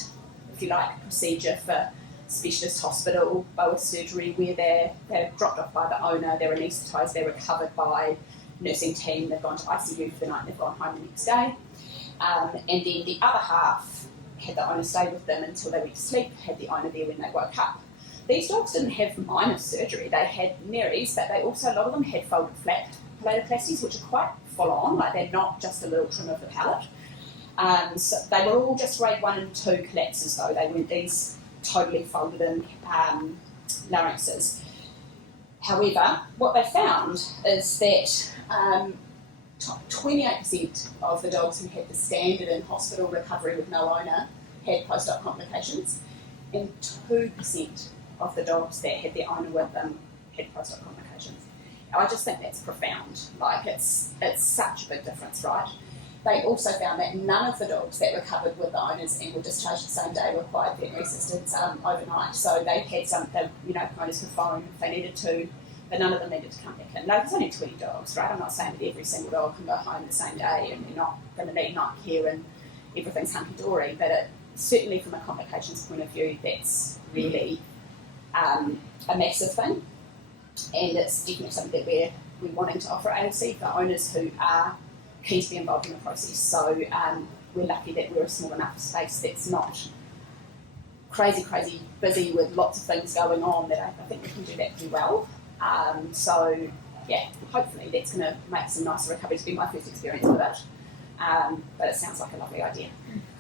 if you like, procedure for specialist hospital BOAS surgery, where they're dropped off by the owner, they're anaesthetised, they're recovered by nursing team, they've gone to ICU for the night and they've gone home the next day. And then the other half had the owner stay with them until they went to sleep, had the owner there when they woke up. These dogs didn't have minor surgery, they had Nerys, but they also, a lot of them had folded flat palatoplasties, which are quite full on, like they're not just a little trim of the palate. So they were all just grade 1 and 2 collapses though, they weren't these totally folded in larynxes. However, what they found is that 28% of the dogs who had the standard in hospital recovery with no owner had post-op complications, and 2% of the dogs that had their owner with them had post-op complications. I just think that's profound. Like, it's such a big difference, right? They also found that none of the dogs that recovered with the owners and were discharged the same day required veterinary assistance overnight. So they had some, owners could phone if they needed to, but none of them needed to come back in. No, there's only 20 dogs, right? I'm not saying that every single dog can go home the same day and they're not going to need night care and everything's hunky-dory, but certainly from a complications point of view, that's really a massive thing. And it's definitely something that we're wanting to offer at AOC for owners who are keen to be involved in the process. So we're lucky that we're a small enough space that's not crazy busy with lots of things going on, that I think we can do that pretty well. So yeah, hopefully that's going to make some nicer recovery. It's been my first experience with it, but it sounds like a lovely idea.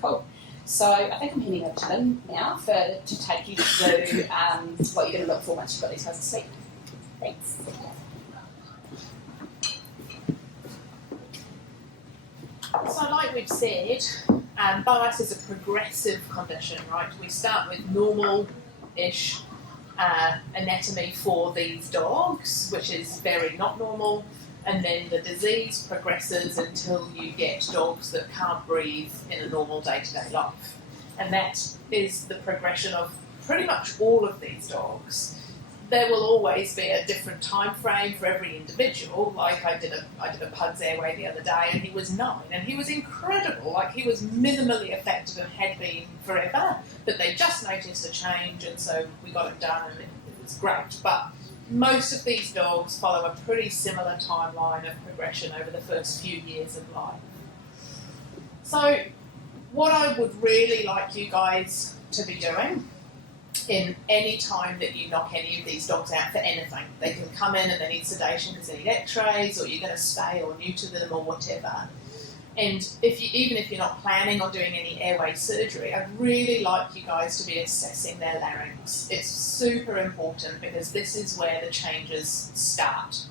Cool. So I think I'm handing over to Lynne now to take you through what you're going to look for once you've got these guys asleep. Thanks. So like we've said, BOAS is a progressive condition, right? We start with normal-ish anatomy for these dogs, which is very not normal, and then the disease progresses until you get dogs that can't breathe in a normal day-to-day life. And that is the progression of pretty much all of these dogs. There will always be a different time frame for every individual. Like I did a pug's airway the other day, and he was 9, and he was incredible. Like, he was minimally effective and had been forever, but they just noticed a change, and so we got it done, and it was great. But most of these dogs follow a pretty similar timeline of progression over the first few years of life. So what I would really like you guys to be doing in any time that you knock any of these dogs out for anything. They can come in and they need sedation because they need x-rays, or you're going to stay or neuter them or whatever. And even if you're not planning on doing any airway surgery, I'd really like you guys to be assessing their larynx. It's super important because this is where the changes start.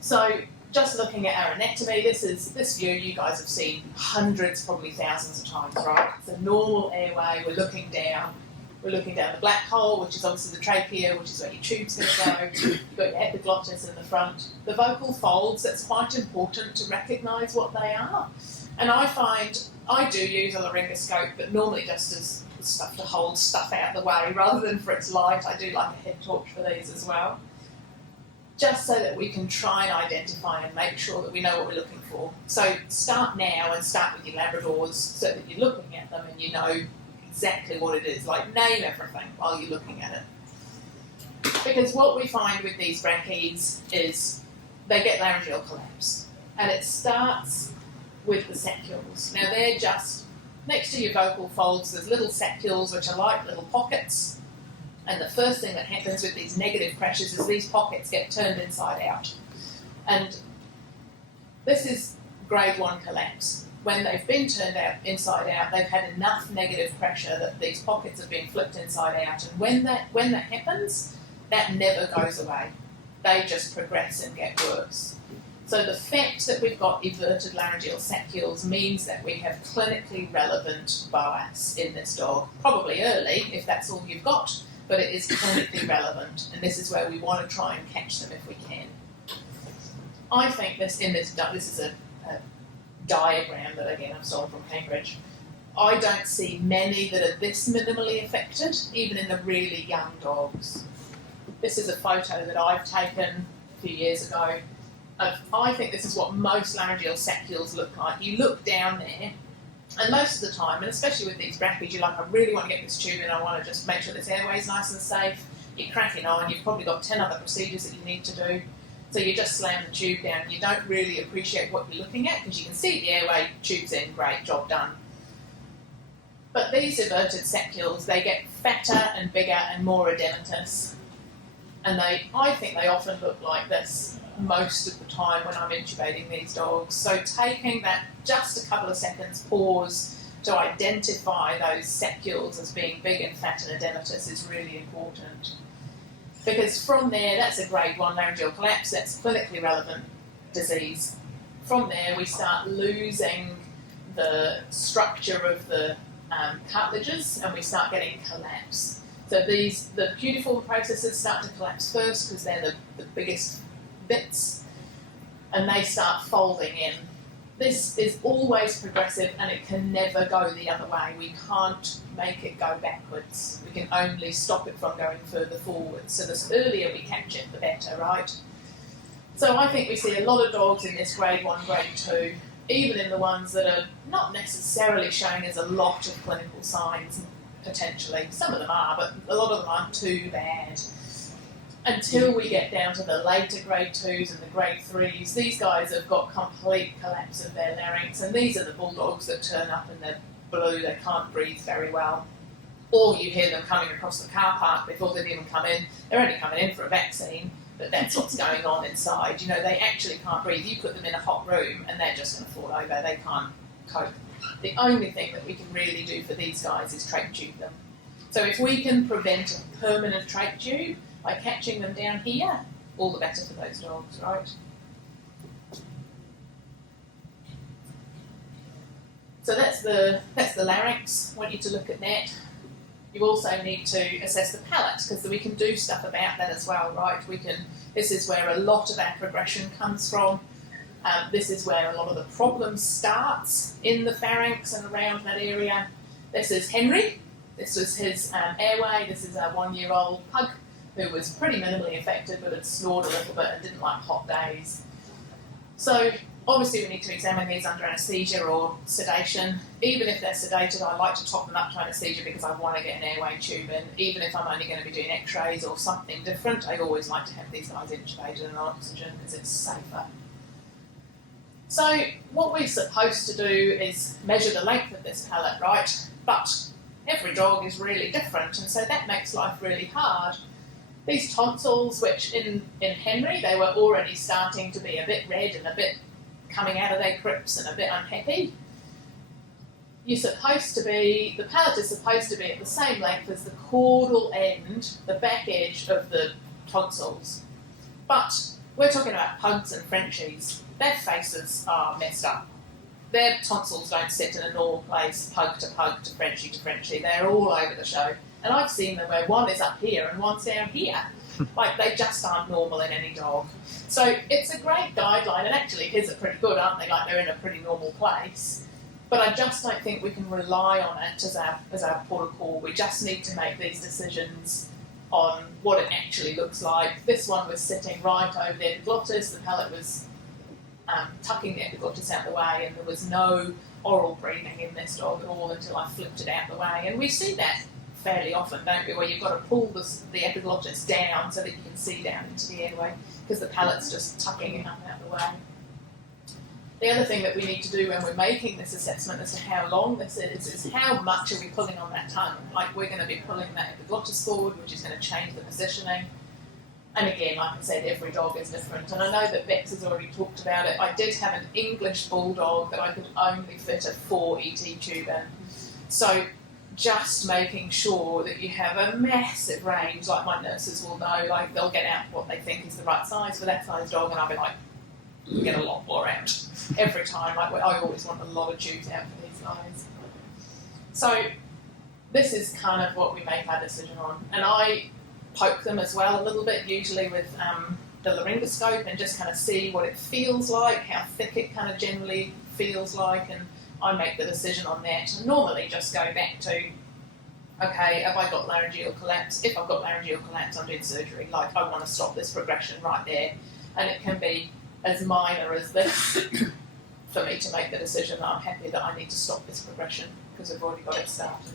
So just looking at our anatomy, this view you guys have seen hundreds, probably thousands of times, right? It's a normal airway. We're looking down the black hole, which is obviously the trachea, which is where your tube's going to go. You've got your epiglottis in the front. The vocal folds, that's quite important to recognise what they are. And I find I do use a laryngoscope, but normally just as stuff to hold stuff out the way rather than for its light. I do like a head torch for these as well, just so that we can try and identify and make sure that we know what we're looking for. So start now and start with your Labradors so that you're looking at them and you know exactly what it is. Like, name everything while you're looking at it. Because what we find with these bracchies is they get laryngeal collapse. And it starts with the saccules. Now they're just next to your vocal folds, there's little saccules which are like little pockets. And the first thing that happens with these negative pressures is these pockets get turned inside out. And this is grade 1 collapse. When they've been turned out inside out, they've had enough negative pressure that these pockets have been flipped inside out. And when that happens, that never goes away. They just progress and get worse. So the fact that we've got everted laryngeal saccules means that we have clinically relevant BOAS in this dog. Probably early, if that's all you've got, but it is clinically relevant, and this is where we want to try and catch them if we can. I think this is a diagram that, again, I've stolen from Cambridge. I don't see many that are this minimally affected, even in the really young dogs. This is a photo that I've taken a few years ago. I think this is what most laryngeal saccules look like. You look down there, and most of the time, and especially with these brackies, you're like, I really want to get this tube in, I want to just make sure this airway is nice and safe. You're cracking on, you've probably got 10 other procedures that you need to do. So you just slam the tube down, and you don't really appreciate what you're looking at, because you can see the airway, tube's in, great, job done. But these everted saccules, they get fatter and bigger and more edematous. And I think they often look like this most of the time when I'm intubating these dogs. So taking that just a couple of seconds pause to identify those saccules as being big and fat and edematous is really important. Because from there, that's a grade 1 laryngeal collapse, that's clinically relevant disease. From there, we start losing the structure of the cartilages, and we start getting collapse. So the cuneiform processes start to collapse first because they're the biggest bits, and they start folding in. This is always progressive, and it can never go the other way. We can't make it go backwards. We can only stop it from going further forward. So the earlier we catch it, the better, right? So I think we see a lot of dogs in this grade 1, grade 2, even in the ones that are not necessarily showing us a lot of clinical signs, potentially. Some of them are, but a lot of them aren't too bad. Until we get down to the later grade 2s and the grade 3s, these guys have got complete collapse of their larynx, and these are the bulldogs that turn up and they're blue, they can't breathe very well. Or you hear them coming across the car park before they've even come in. They're only coming in for a vaccine, but that's what's going on inside. You know, they actually can't breathe. You put them in a hot room and they're just going to fall over. They can't cope. The only thing that we can really do for these guys is trach tube them. So if we can prevent a permanent trach tube by catching them down here, all the better for those dogs, right? So that's the larynx. I want you to look at that. You also need to assess the palate, because we can do stuff about that as well, right? This is where a lot of our progression comes from. This is where a lot of the problem starts, in the pharynx and around that area. This is Henry. This was his airway. This is a 1-year-old pug who was pretty minimally affected, but had snored a little bit and didn't like hot days. So obviously we need to examine these under anaesthesia or sedation. Even if they're sedated, I like to top them up to anaesthesia because I want to get an airway tube in. Even if I'm only going to be doing x-rays or something different, I always like to have these guys intubated and on oxygen because it's safer. So what we're supposed to do is measure the length of this palate, right? But every dog is really different, and so that makes life really hard. These tonsils, which in Henry, they were already starting to be a bit red and a bit coming out of their crypts and a bit unhappy. The palate is supposed to be at the same length as the caudal end, the back edge of the tonsils. But we're talking about pugs and Frenchies. Their faces are messed up. Their tonsils don't sit in a normal place, pug to pug to Frenchie to Frenchie. They're all over the show. And I've seen them where one is up here and one's down here. Like, they just aren't normal in any dog. So it's a great guideline, and actually his are pretty good, aren't they? Like, they're in a pretty normal place. But I just don't think we can rely on it as our protocol. We just need to make these decisions on what it actually looks like. This one was sitting right over the epiglottis. The palate was tucking the epiglottis out the way, and there was no oral breathing in this dog at all until I flipped it out the way. And we see that fairly often, don't we, where you've got to pull the epiglottis down so that you can see down into the airway because the palate's just tucking it up out the way. The other thing that we need to do when we're making this assessment as to how long this is how much are we pulling on that tongue? Like, we're going to be pulling that epiglottis forward, which is going to change the positioning. And again, like I said, every dog is different. And I know that Bex has already talked about it. I did have an English bulldog that I could only fit a 4 ET tube in. So just making sure that you have a massive range, like my nurses will know, like they'll get out what they think is the right size for that size dog, and I'll be like, you get a lot more out every time. Like, I always want a lot of tubes out for these guys. So this is kind of what we make our decision on. And I poke them as well a little bit, usually with the laryngoscope, and just kind of see what it feels like, how thick it kind of generally feels like, and I make the decision on that. And normally just go back to, okay, have I got laryngeal collapse? If I've got laryngeal collapse, I'm doing surgery. Like, I want to stop this progression right there. And it can be as minor as this for me to make the decision that I'm happy that I need to stop this progression because we've already got it started.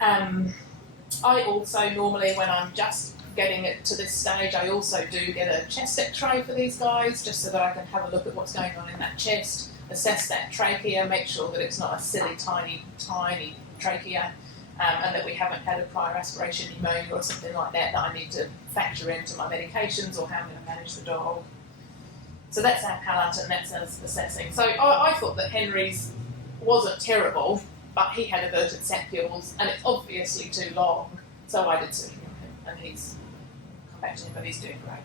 I also normally, when I'm just getting it to this stage, I also do get a chest x-ray for these guys, just so that I can have a look at what's going on in that chest, assess that trachea, make sure that it's not a silly, tiny, tiny trachea, and that we haven't had a prior aspiration pneumonia or something like that I need to factor into my medications or how I'm going to manage the dog. So that's our palate and that's us assessing. So I thought that Henry's wasn't terrible, but he had averted sapules and it's obviously too long, so I did surgery on him, and he's come back to him, but he's doing great.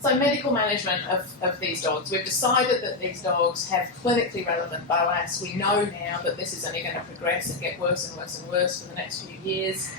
So medical management of these dogs. We've decided that these dogs have clinically relevant BOAS. We know now that this is only going to progress and get worse and worse and worse for the next few years.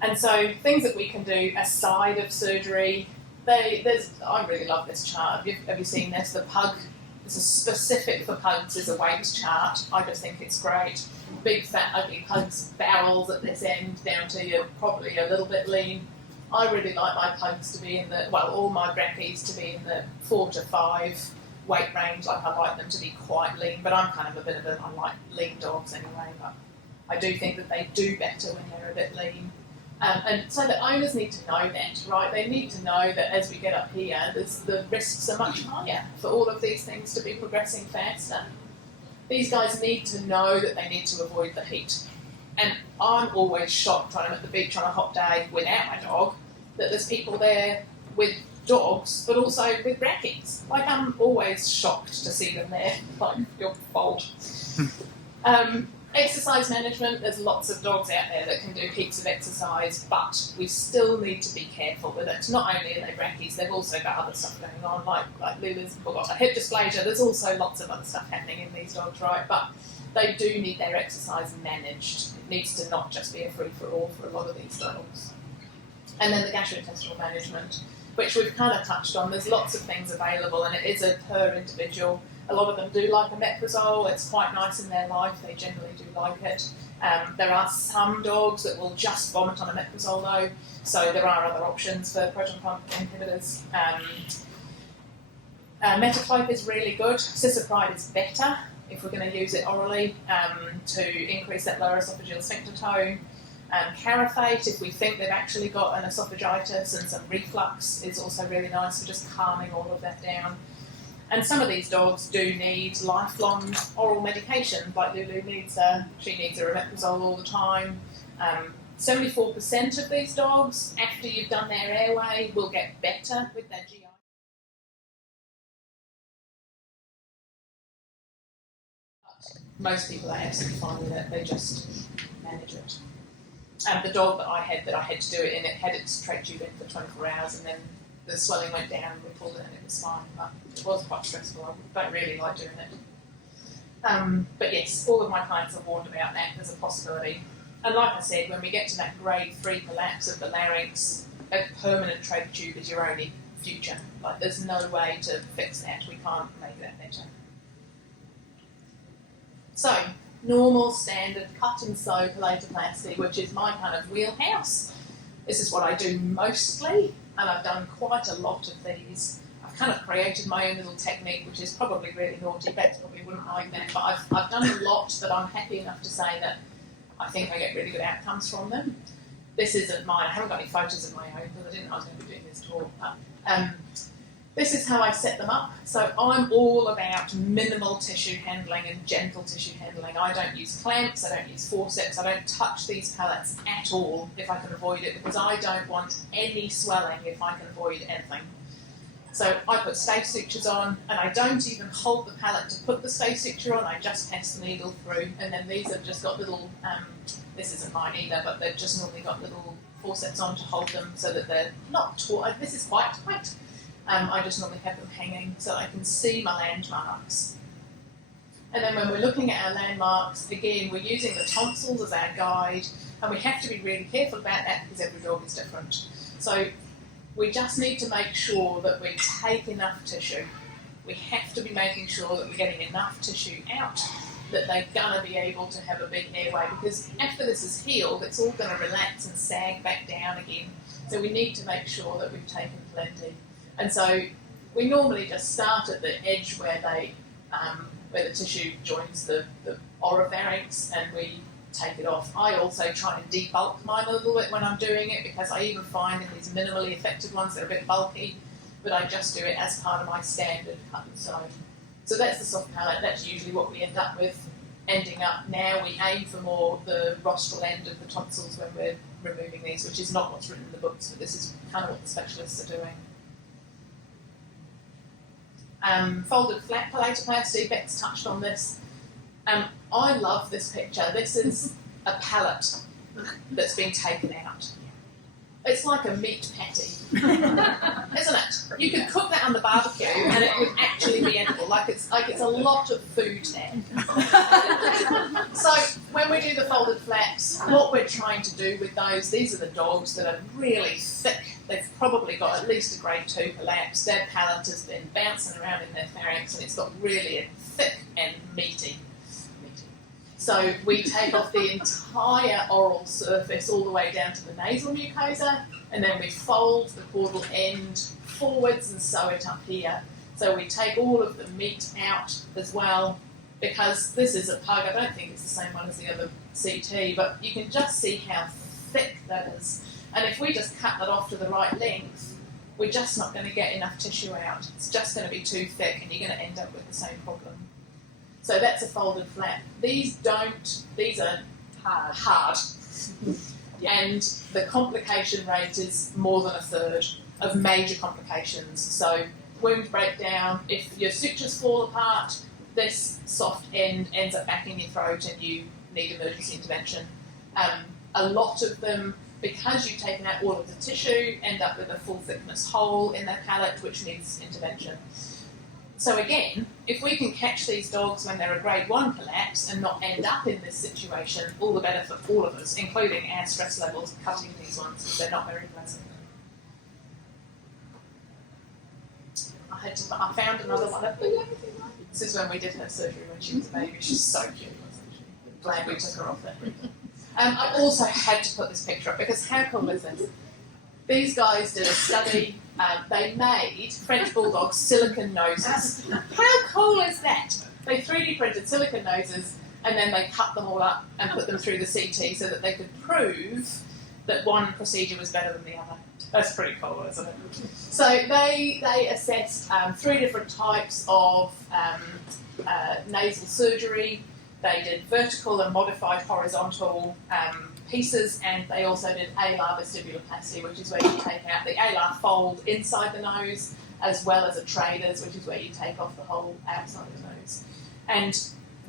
And so things that we can do aside of surgery, I really love this chart. Have you seen this? The pug, this is specific for pugs, is a weight chart. I just think it's great. Big, fat, ugly pugs, barrels at this end, down to you're probably a little bit lean. I really like my pugs to be in all my brackies to be in the 4 to 5 weight range. Like, I like them to be quite lean, but I'm kind of I like lean dogs anyway, but I do think that they do better when they're a bit lean. And so the owners need to know that, right? They need to know that as we get up here, the risks are much higher for all of these things to be progressing faster. These guys need to know that they need to avoid the heat. And I'm always shocked when I'm at the beach on a hot day without my dog, that there's people there with dogs, but also with brackies. Like, I'm always shocked to see them there, like, your fault. Exercise management, there's lots of dogs out there that can do heaps of exercise, but we still need to be careful with it. Not only are they brackies, they've also got other stuff going on, like Lulu's got a hip dysplasia. There's also lots of other stuff happening in these dogs, right? But they do need their exercise managed. It needs to not just be a free-for-all for a lot of these dogs. And then the gastrointestinal management, which we've kind of touched on. There's lots of things available, and it is a per individual. A lot of them do like omeprazole. It's quite nice in their life. They generally do like it. There are some dogs that will just vomit on omeprazole, though, so there are other options for proton pump inhibitors. Metaclope is really good. Cisapride is better if we're going to use it orally to increase that lower esophageal sphincter tone. Caraphate, if we think they've actually got an esophagitis and some reflux, is also really nice for just calming all of that down. And some of these dogs do need lifelong oral medication, like Lulu needs she needs her omeprazole all the time. 74% of these dogs, after you've done their airway, will get better with their GI. But most people are absolutely fine with it, they just manage it. The dog that I had to do it in, it had its trach tube in for 24 hours, and then the swelling went down and we pulled it and it was fine, but it was quite stressful. I don't really like doing it. But yes, all of my clients are warned about that as a possibility. And like I said, when we get to that grade 3 collapse of the larynx, a permanent trach tube is your only future. Like, there's no way to fix that. We can't make that better. So, normal, standard, cut and sew palatoplasty, which is my kind of wheelhouse. This is what I do mostly, and I've done quite a lot of these. I've kind of created my own little technique, which is probably really naughty. Beth probably wouldn't like that, but I've done a lot that I'm happy enough to say that I think I get really good outcomes from them. This isn't mine. I haven't got any photos of my own because I didn't know I was going to be doing this talk. But, this is how I set them up. So I'm all about minimal tissue handling and gentle tissue handling. I don't use clamps, I don't use forceps, I don't touch these pellets at all if I can avoid it, because I don't want any swelling if I can avoid anything. So I put stay sutures on, and I don't even hold the pallet to put the stay suture on, I just pass the needle through, and then these have just got little, this isn't mine either, but they've just normally got little forceps on to hold them so that they're not taut. This is quite tight. I just normally have them hanging so I can see my landmarks. And then when we're looking at our landmarks, again, we're using the tonsils as our guide, and we have to be really careful about that because every dog is different. So we just need to make sure that we take enough tissue. We have to be making sure that we're getting enough tissue out, that they're going to be able to have a big airway, because after this is healed, it's all going to relax and sag back down again. So we need to make sure that we've taken plenty. And so we normally just start at the edge where the tissue joins the oropharynx, and we take it off. I also try and debulk mine a little bit when I'm doing it, because I even find in these minimally affected ones they're a bit bulky, but I just do it as part of my standard cut and sew. So that's the soft palate. That's usually what we end up with. Ending up now, we aim for more the rostral end of the tonsils when we're removing these, which is not what's written in the books, but this is kind of what the specialists are doing. Folded flat palatoplasty, Beck's touched on this. I love this picture. This is a palate that's been taken out. It's like a meat patty, isn't it? You could cook that on the barbecue and it would actually be edible. Like it's a lot of food there. So when we do the folded flaps, what we're trying to do with those, these are the dogs that are really thick. They've probably got at least a grade 2 collapse. Their palate has been bouncing around in their pharynx, and it's got really thick and meaty. So we take off the entire oral surface all the way down to the nasal mucosa, and then we fold the caudal end forwards and sew it up here. So we take all of the meat out as well, because this is a pug. I don't think it's the same one as the other CT, but you can just see how thick that is. And if we just cut that off to the right length, we're just not going to get enough tissue out. It's just going to be too thick, and you're going to end up with the same problem. So that's a folded flap. These are hard. And the complication rate is more than a third of major complications. So wound breakdown, if your sutures fall apart, this soft end ends up back in your throat and you need emergency intervention. A lot of them, because you've taken out all of the tissue, end up with a full thickness hole in their palate, which needs intervention. So again, if we can catch these dogs when they're a grade 1 collapse and not end up in this situation, all the better for all of us, including our stress levels cutting these ones, because they're not very pleasant. I found another one. This is when we did her surgery when she was a baby. She's so cute, wasn't she? Glad we took her off that. I also had to put this picture up, because how cool is this? These guys did a study. They made French Bulldogs silicone noses. How cool is that? They 3D printed silicone noses, and then they cut them all up and put them through the CT so that they could prove that one procedure was better than the other. That's pretty cool, isn't it? So they assessed 3 different types of nasal surgery. They did vertical and modified horizontal pieces, and they also did alar vestibuloplasty, which is where you take out the alar fold inside the nose, as well as a traders, which is where you take off the whole outside of the nose. And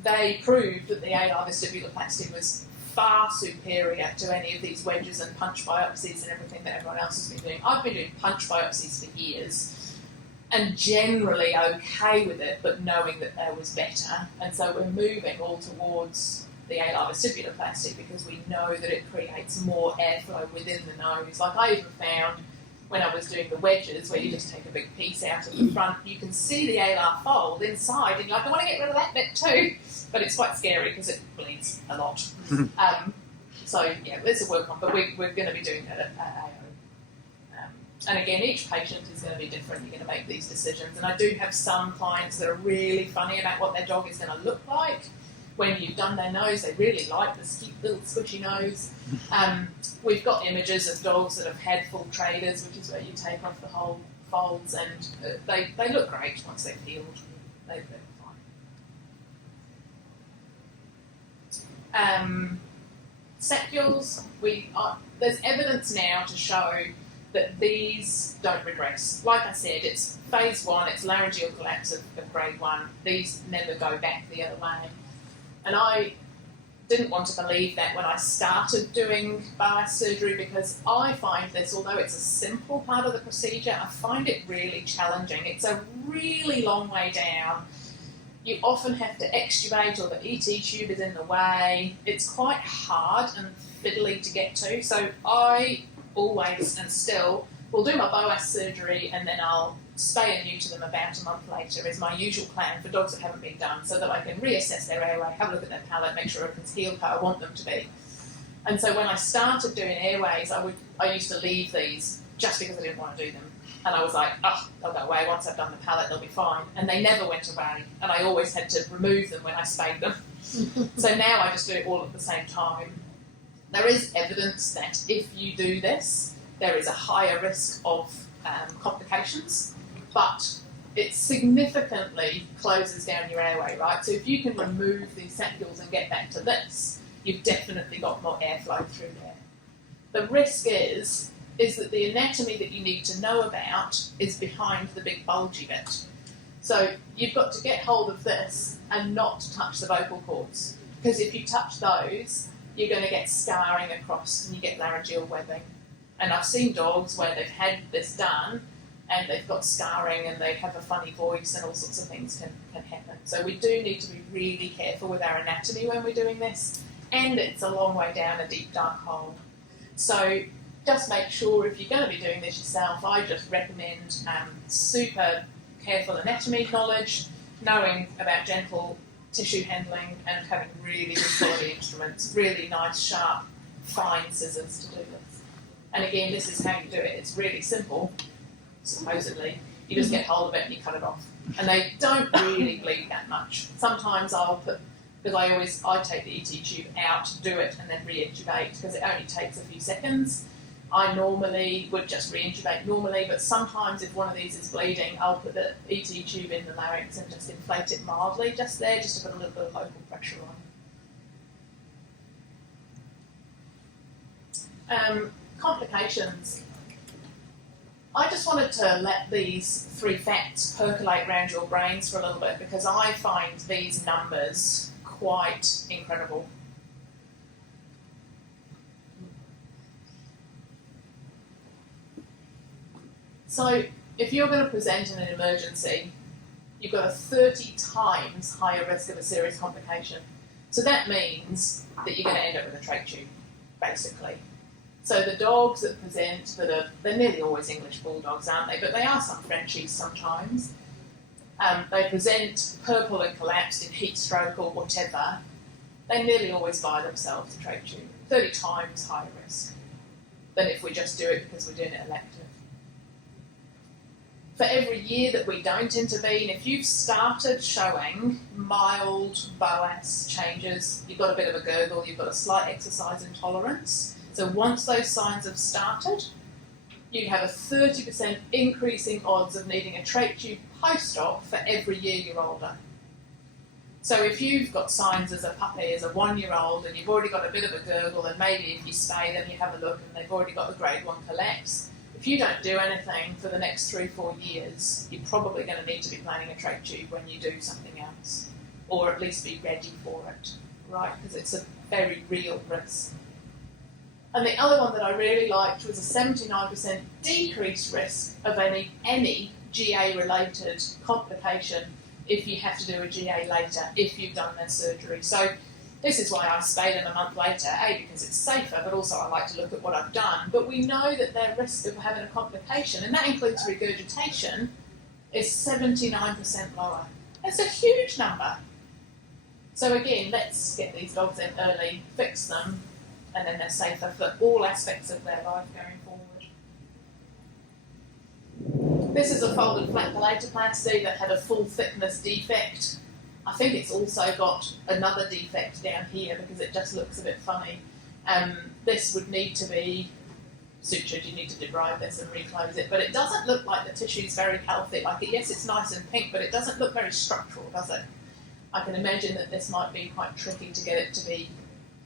they proved that the alar vestibuloplasty was far superior to any of these wedges and punch biopsies and everything that everyone else has been doing. I've been doing punch biopsies for years, and generally okay with it, but knowing that there was better. And so we're moving all towards the alar vestibuloplasty, because we know that it creates more airflow within the nose. Like I even found when I was doing the wedges, where you just take a big piece out of the front, you can see the alar fold inside, and you're like, I want to get rid of that bit too. But it's quite scary because it bleeds a lot. So yeah, there's a work on, but we're going to be doing that at AO. And again, each patient is going to be different. You're going to make these decisions. And I do have some clients that are really funny about what their dog is going to look like. When you've done their nose, they really like this cute little squishy nose. We've got images of dogs that have had full traders, which is where you take off the whole folds, and they look great once they've healed. They look fine. Septules, there's evidence now to show that these don't regress. Like I said, it's phase 1, it's laryngeal collapse of grade 1. These never go back the other way. And I didn't want to believe that when I started doing Boas surgery, because I find this, although it's a simple part of the procedure, I find it really challenging. It's a really long way down. You often have to extubate, or the ET tube is in the way. It's quite hard and fiddly to get to. So I always and still will do my Boas surgery, and then I'll spay and neuter them about a month later is my usual plan for dogs that haven't been done, so that I can reassess their airway, have a look at their palate, make sure everything's healed how I want them to be. And so when I started doing airways, I used to leave these just because I didn't want to do them. And I was like, oh, they'll go away. Once I've done the palate, they'll be fine. And they never went away. And I always had to remove them when I spayed them. So now I just do it all at the same time. There is evidence that if you do this, there is a higher risk of complications, but it significantly closes down your airway, right? So if you can remove these septules and get back to this, you've definitely got more airflow through there. The risk is that the anatomy that you need to know about is behind the big bulgy bit. So you've got to get hold of this and not touch the vocal cords, because if you touch those, you're going to get scarring across and you get laryngeal webbing. And I've seen dogs where they've had this done and they've got scarring and they have a funny voice and all sorts of things can happen. So we do need to be really careful with our anatomy when we're doing this, and it's a long way down a deep dark hole. So just make sure if you're going to be doing this yourself, I just recommend super careful anatomy knowledge, knowing about gentle tissue handling, and having really good quality instruments, really nice, sharp, fine scissors to do this. And again, this is how you do it. It's really simple, supposedly. You just get hold of it and you cut it off. And they don't really bleed that much. Sometimes I'll put, because I take the ET tube out, do it, and then re-intubate, because it only takes a few seconds. I normally would just re-intubate normally, but sometimes if one of these is bleeding, I'll put the ET tube in the larynx and just inflate it mildly just there, just to put a little bit of local pressure on. Complications. I just wanted to let these 3 facts percolate around your brains for a little bit, because I find these numbers quite incredible. So if you're going to present in an emergency, you've got a 30 times higher risk of a serious complication. So that means that you're going to end up with a trach tube, basically. So the dogs that present, they're nearly always English bulldogs, aren't they? But they are some Frenchies sometimes. They present purple and collapsed in heat stroke or whatever. They nearly always buy themselves a trach tube. 30 times higher risk than if we just do it because we're doing it elective. For every year that we don't intervene, if you've started showing mild Boas changes, you've got a bit of a gurgle, you've got a slight exercise intolerance, so once those signs have started, you have a 30% increasing odds of needing a trach tube post-op for every year you're older. So if you've got signs as a puppy, as a 1-year-old, and you've already got a bit of a gurgle, and maybe if you spay them, you have a look and they've already got a grade 1 collapse, if you don't do anything for the next 3-4 years, you're probably going to need to be planning a trach tube when you do something else, or at least be ready for it, right? Because it's a very real risk. And the other one that I really liked was a 79% decreased risk of any GA-related complication if you have to do a GA later, if you've done their surgery. So this is why I spayed them a month later, A, because it's safer, but also I like to look at what I've done. But we know that their risk of having a complication, and that includes regurgitation, is 79% lower. It's a huge number. So again, let's get these dogs in early, fix them, and then they're safer for all aspects of their life going forward. This is a folded flat palatoplasty that had a full thickness defect. I think it's also got another defect down here because it just looks a bit funny. This would need to be sutured, you need to debride this and reclose it. But it doesn't look like the tissue's very healthy. Like, yes, it's nice and pink, but it doesn't look very structural, does it? I can imagine that this might be quite tricky to get it to be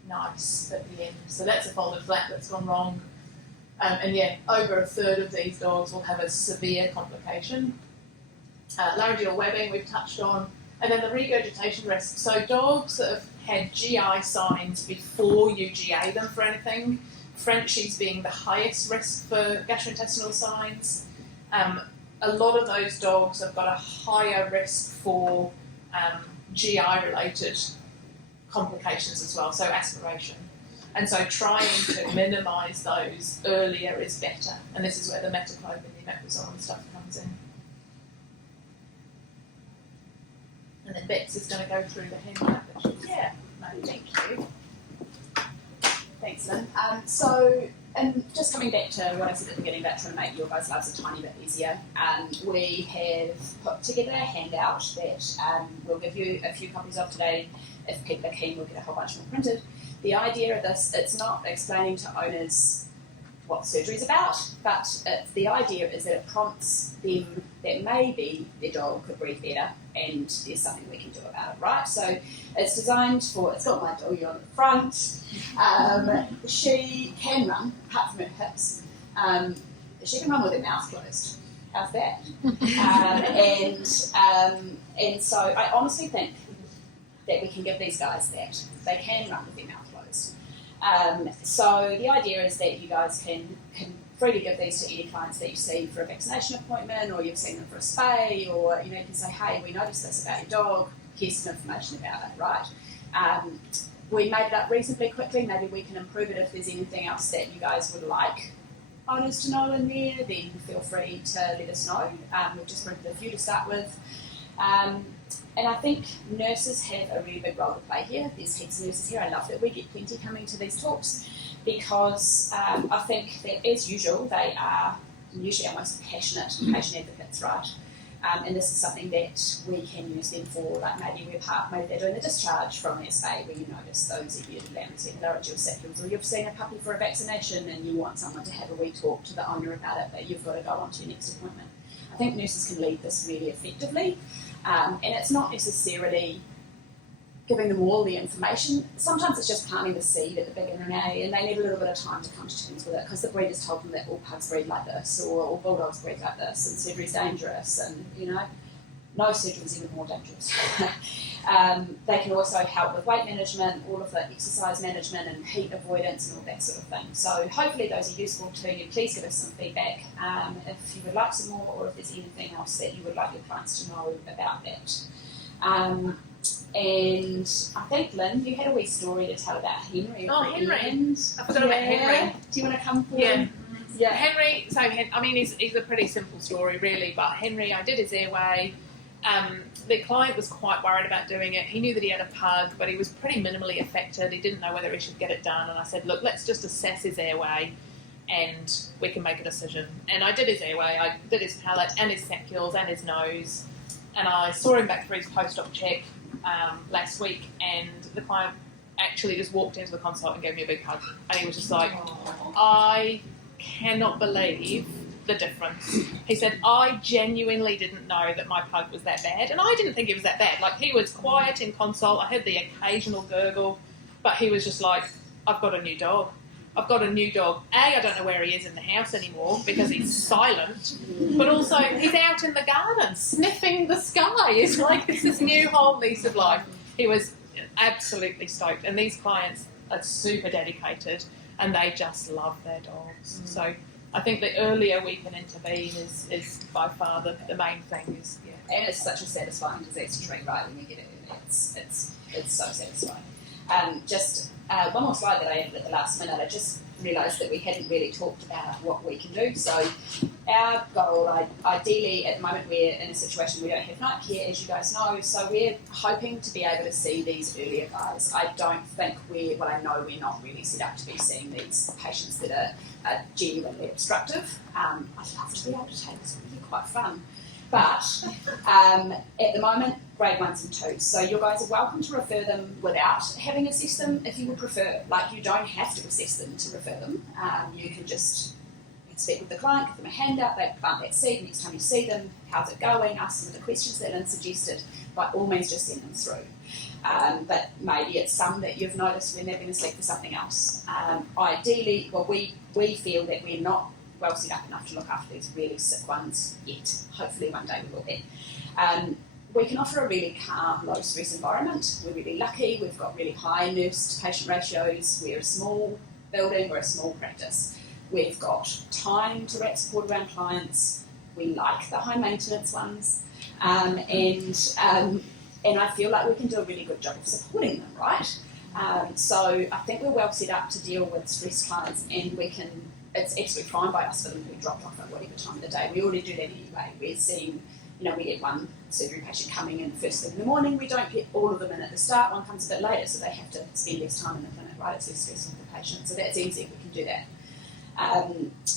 nice at the end. So that's a folded flap that's gone wrong. And yeah, over a third of these dogs will have a severe complication. Laryngeal webbing we've touched on, and then the regurgitation risk. So dogs that have had GI signs before you GA them for anything, Frenchies being the highest risk for gastrointestinal signs. A lot of those dogs have got a higher risk for GI-related complications as well, so aspiration. And so trying to minimise those earlier is better. And this is where the metaclopin and the omeprazole and stuff comes in. And then Bex is going to go through the hand language. Yeah, no, thank you. Thanks, Lynne. So, and just coming back to what I said at the beginning about trying to make your guys' lives a tiny bit easier, we have put together a handout that we'll give you a few copies of today. If people are keen, we'll get a whole bunch more printed. The idea of this, it's not explaining to owners what surgery is about, but the idea is that it prompts them that maybe their dog could breathe better and there's something we can do about it, right? So it's designed for, it's got my doggy on the front. She can run, apart from her hips. She can run with her mouth closed. How's that? And so I honestly think that we can give these guys that. They can run with their mouth closed. So the idea is that you guys can freely give these to any clients that you see for a vaccination appointment, or you've seen them for a spay, or you can say, hey, we noticed this about your dog, here's some information about it, right? We made it up reasonably quickly, maybe we can improve it if there's anything else that you guys would like owners to know in there, then feel free to let us know. We've just printed a few to start with. And I think nurses have a really big role to play here. There's heaps of nurses here. I love that we get plenty coming to these talks because I think that, as usual, they are usually our most passionate patient advocates, right? And this is something that we can use them for, like maybe they're doing the discharge from their spay where you notice those immune laryngeal laryngeal or you've seen a puppy for a vaccination and you want someone to have a wee talk to the owner about it, but you've got to go on to your next appointment. I think nurses can lead this really effectively. And it's not necessarily giving them all the information. Sometimes it's just planting the seed at the beginning, and they need a little bit of time to come to terms with it because the breeders told them that all pugs breed like this, or all bulldogs breed like this, and surgery's dangerous, and no surgery's even more dangerous. They can also help with weight management, all of the exercise management and heat avoidance and all that sort of thing. So hopefully those are useful to you. Please give us some feedback if you would like some more, or if there's anything else that you would like your clients to know about that. And I think, Lynne, you had a wee story to tell about Henry. Oh, Henry. I forgot about Henry. Do you want to come forward? Yeah. Henry, he's a pretty simple story really, but Henry, I did his airway. The client was quite worried about doing it. He knew that he had a pug, but he was pretty minimally affected. He didn't know whether he should get it done. And I said, look, let's just assess his airway and we can make a decision. And I did his airway. I did his palate and his saccules and his nose. And I saw him back for his post-op check last week. And the client actually just walked into the consult and gave me a big hug. And he was just like, I cannot believe the difference. He said, I genuinely didn't know that my pug was that bad, and I didn't think it was that bad. Like, he was quiet in consult, I heard the occasional gurgle, but he was just like, I've got a new dog. I've got a new dog. I don't know where he is in the house anymore because he's silent, but also he's out in the garden sniffing the sky. It's like it's this new whole lease of life. He was absolutely stoked, and these clients are super dedicated and they just love their dogs. So I think the earlier we can intervene is by far the main thing. And it's such a satisfying disease to treat, right, when you get it early. It's so satisfying. Just one more slide that I added at the last minute. I just realised that we hadn't really talked about what we can do. So our goal, ideally, at the moment we're in a situation where we don't have night care, as you guys know, so we're hoping to be able to see these earlier guys. I don't think I know we're not really set up to be seeing these patients that are genuinely obstructive. I'd love to be able to take this, it would be quite fun. But at the moment, grade 1s and 2s. So you guys are welcome to refer them without having assessed them if you would prefer. Like, you don't have to assess them to refer them. You can just speak with the client, give them a handout, they plant that seed. Next time you see them, how's it going? Ask them the questions that Lynne suggested. By all means, just send them through. But maybe it's some that you've noticed when they've been asleep for something else. Ideally, well, we feel that we're not well set up enough to look after these really sick ones yet. Hopefully one day we will be. We can offer a really calm, low stress environment. We're really lucky, we've got really high nurse to patient ratios, we're a small building, we're a small practice. We've got time to wrap support around clients, we like the high maintenance ones, and I feel like we can do a really good job of supporting them, right? So I think we're well set up to deal with stressed clients, and it's absolutely fine by us for them to be dropped off at whatever time of the day. We already do that anyway. We're seeing, we get one surgery patient coming in first thing in the morning. We don't get all of them in at the start. One comes a bit later, so they have to spend less time in the clinic, right? It's less stressful for the patient. So that's easy. We can do that.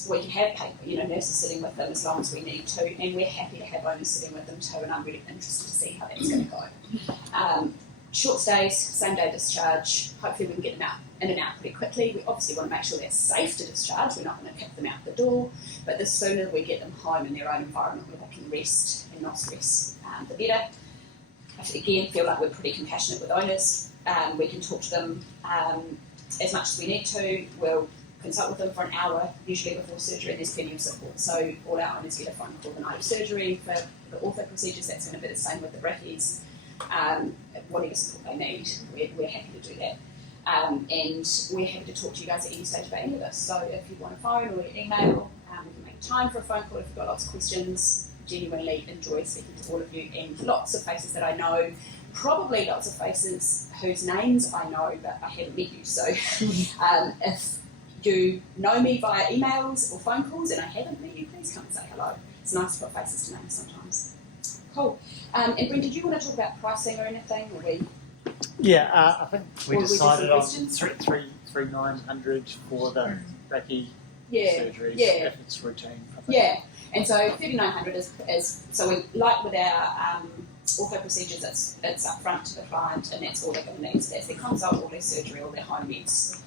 We can have nurses sitting with them as long as we need to, and we're happy to have owners sitting with them too, and I'm really interested to see how that's going to go. Short stays, same day discharge, hopefully we can get them out in and out pretty quickly. We obviously want to make sure they're safe to discharge, we're not going to kick them out the door, but the sooner we get them home in their own environment where they can rest and not stress, the better. I again feel like we're pretty compassionate with owners. We can talk to them as much as we need to. We'll consult with them for an hour, usually before surgery, and there's plenty of support. So all our owners get a phone call the night of surgery for the ortho procedures. That's going to be the same with the brackies. Whatever support they need, we're happy to do that. And we're happy to talk to you guys at any stage about any of this. So if you want a phone or an email, we can make time for a phone call if you've got lots of questions. Genuinely enjoy speaking to all of you, and lots of faces that I know, probably lots of faces whose names I know but I haven't met you. So if you know me via emails or phone calls and I haven't met you, please come and say hello. It's nice to put faces to names sometimes. Cool. And Brent, did you want to talk about pricing or anything? Or I think we decided on questions? 3,900 for the brachy surgeries if it's routine. Yeah, and so 3,900 is so we like with our ortho procedures, it's up front to the client, and that's all they're going to need. So that's their consult, all their surgery, all their home meds,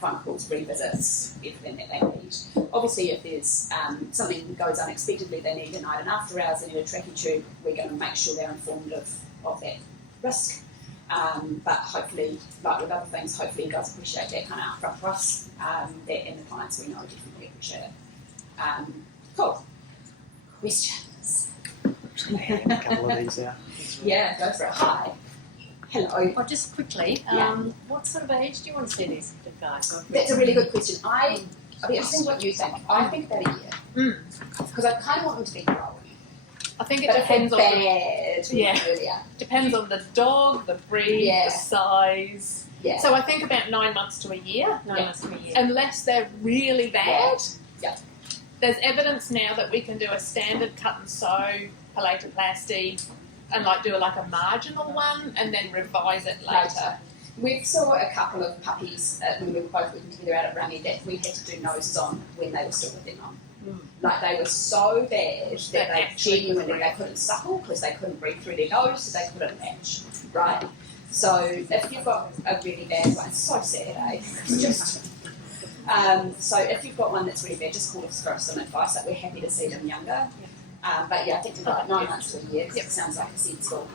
phone calls, revisits, everything that they need. Obviously, if there's something goes unexpectedly, they need a night and after hours, they need a trachea tube, we're going to make sure they're informed of that risk. But hopefully, like with other things, hopefully you guys appreciate that kind of upfront for us, that and the clients we know definitely appreciate it. Cool. Questions? A couple of these out. Yeah, go for it. Hi. Hello. Oh, just quickly, what sort of age do you want to see these guys? That's a really good question. I'll be interested in what you think. I think about a year. Because I kind of want them to be growing. I think it But depends on earlier. depends on the dog, the breed, the size. Yeah. So I think about 9 months to a year, 9 months to a year. unless they're really bad. Yeah. There's evidence now that we can do a standard cut and sew palatoplasty and do a marginal one and then revise it later. We saw a couple of puppies when we were both working together out at Rangi that we had to do noses on when they were still with their mum. They were so bad that they genuinely couldn't suckle because they couldn't breathe through their nose, so they couldn't latch, right? So if you've got a really bad one, it's so sad, eh? So if you've got one that's really bad, just call us for some advice. We're happy to see them younger. But I think about 9 months to a year, because it sounds like a sensible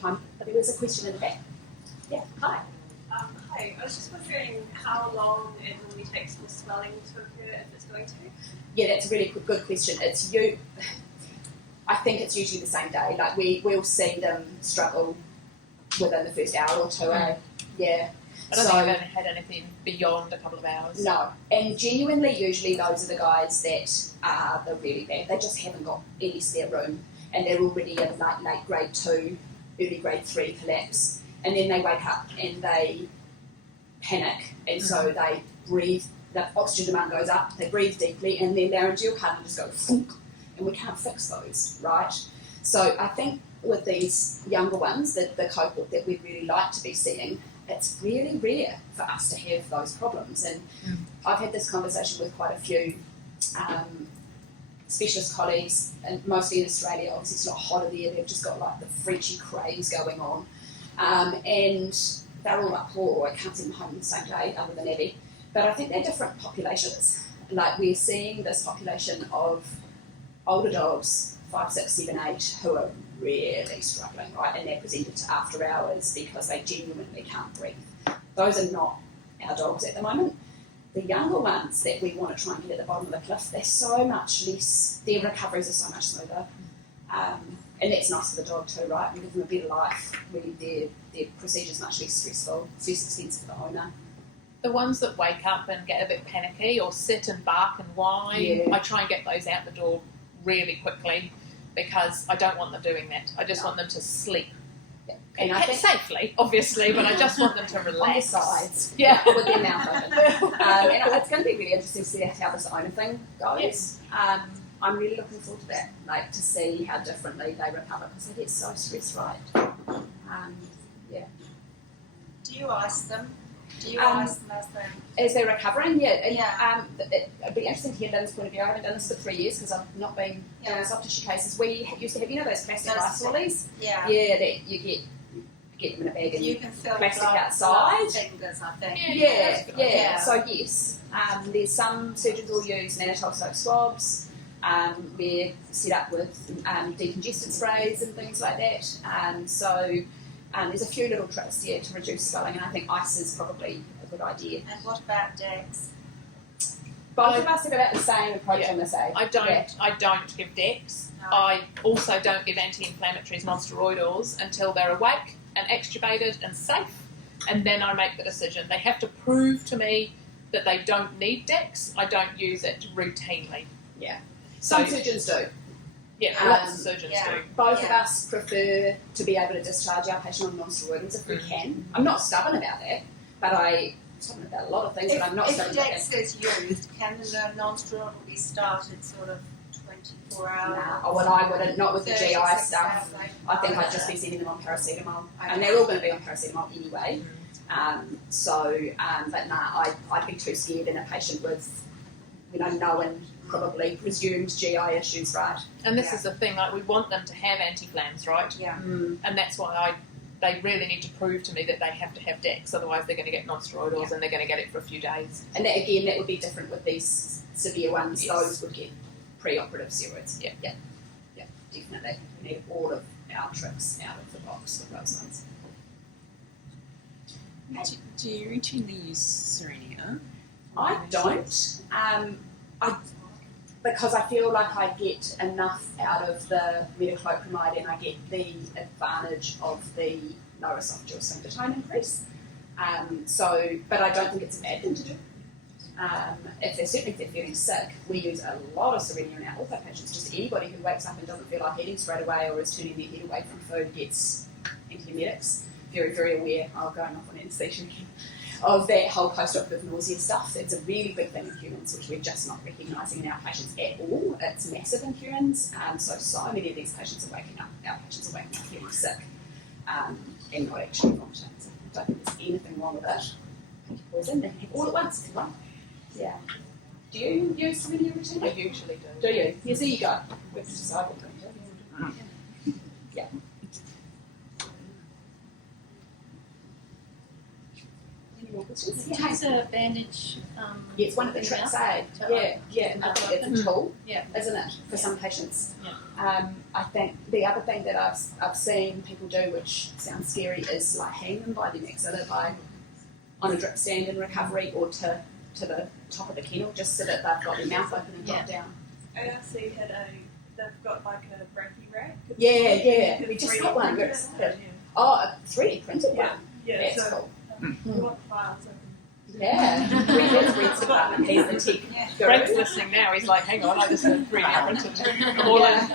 time. But there was a question in the back. Yeah, hi. Hi, I was just wondering how long it normally takes for swelling to occur if it's going to? Yeah, that's a really good question. I think it's usually the same day. We'll see them struggle within the first hour or two. Yeah. I don't think I've ever had anything beyond a couple of hours. No, and genuinely, usually those are the guys that are the really bad. They just haven't got any spare room, and they're already in late grade 2, early grade 3 collapse, and then they wake up and they panic, and so they breathe. The oxygen demand goes up. They breathe deeply, and their laryngeal cartilage just goes thunk, and we can't fix those, right? So I think with these younger ones, the cohort that we'd really like to be seeing, it's really rare for us to have those problems. And I've had this conversation with quite a few specialist colleagues, and mostly in Australia. Obviously it's not hotter there, they've just got the Frenchy craze going on. And they're all poor, I can't send them home the same day other than Abby. But I think they're different populations. like we're seeing this population of older dogs, 5, 6, 7, 8, who are really struggling, right? And they're presented to after hours because they genuinely can't breathe. Those are not our dogs at the moment. The younger ones that we want to try and get at the bottom of the cliff, they're so much less, their recoveries are so much smoother. And that's nice for the dog too, right? We give them a better life when their procedure's much less stressful, it's less expensive for the owner. The ones that wake up and get a bit panicky or sit and bark and whine, I try and get those out the door really quickly because I don't want them doing that. I just want them to sleep. Yeah. And I think safely, obviously, but I just want them to relax. On their sides. Yeah. With their mouth open. And it's going to be really interesting to see how this owner thing goes. Yes. I'm really looking forward to that, like to see how differently they recover because they get so stressed, right? Yeah. Do you ice them? Do you ice them as they're recovering? Yeah. And, Yeah. It'd be interesting to hear Lynne's point of view. I haven't done this for 3 years because I've not been doing soft tissue cases. We used to have, those plastic ice lollies? Yeah. Yeah, that you get them in a bag and You can fill plastic blood outside. fingers, I think. Yeah. So yes, there's some surgeons will use mannitol soap swabs. We're set up with decongestant sprays and things like that. So there's a few little tricks there to reduce swelling, and I think ice is probably a good idea. And what about Dex? Both of us have about the same approach on this, eh? I don't give Dex. No. I also don't give anti-inflammatories, non-steroidals until they're awake and extubated and safe, and then I make the decision. They have to prove to me that they don't need Dex. I don't use it routinely. Yeah. Some So- surgeons do. Yeah, lots of surgeons yeah. do. Both of us prefer to be able to discharge our patient on non-steroidals if we can. I'm not stubborn about that, but I'm stubborn about a lot of things, but I'm not If stubborn about Dex that. is used, can the non-steroidal be started sort of 24 hours? Well, I wouldn't, not with the 36 GI stuff. hours later? I think I'd just be sending them on paracetamol, and they're all going to be on paracetamol anyway. But I'd be too scared in a patient with, knowing probably presumed GI issues, right? And this is the thing, like we want them to have anti-inflams, right? Yeah. And that's why they really need to prove to me that they have to have Dex, otherwise they're going to get non-steroidals and they're going to get it for a few days. And that, again, that would be different with these severe ones. Yes. Those would get pre-operative steroids. Yeah, definitely. We need all of our tricks out of the box with those ones. Do you routinely use Serenia? I don't. Because I feel like I get enough out of the metoclopramide and I get the advantage of the lower esophageal sphincter tone increase. But I don't think it's a bad thing to do. If they're feeling sick, we use a lot of Serenia in our ortho patients. Just anybody who wakes up and doesn't feel like eating straight away or is turning their head away from food gets antiemetics. Very, very aware, going off on anesthesia again, of that whole post-operative nausea stuff. It's a really big thing in humans, which we're just not recognising in our patients at all. It's massive in humans. So many of these patients are waking up, our patients are waking up feeling sick and not actually vomiting. So I don't think there's anything wrong with it. Poison, they have all at once if you want. Yeah. Do you use Serenia routinely? I usually do. Do you? Yes, there you go. We've decided to. Yeah. Any more questions? It has a bandage. Yeah, it's one of the thing tricks, now. eh? Yeah. It's a tool, Yeah. isn't it, for some patients? Yeah. I think the other thing that I've seen people do, which sounds scary, is like hang them by their necks, either on a drip stand in recovery or to the top of the kennel, just so that they've got their mouth open and drop down. AOC they've got like a brachy rack. Yeah. We just got one. We're excited. Oh, a 3D printed one. Yeah, That's so cool. you want the files open. Yeah. Brett's department. He's the tech guru. Greg's listening now, he's like, hang on, I just had 3D printed. All Yeah.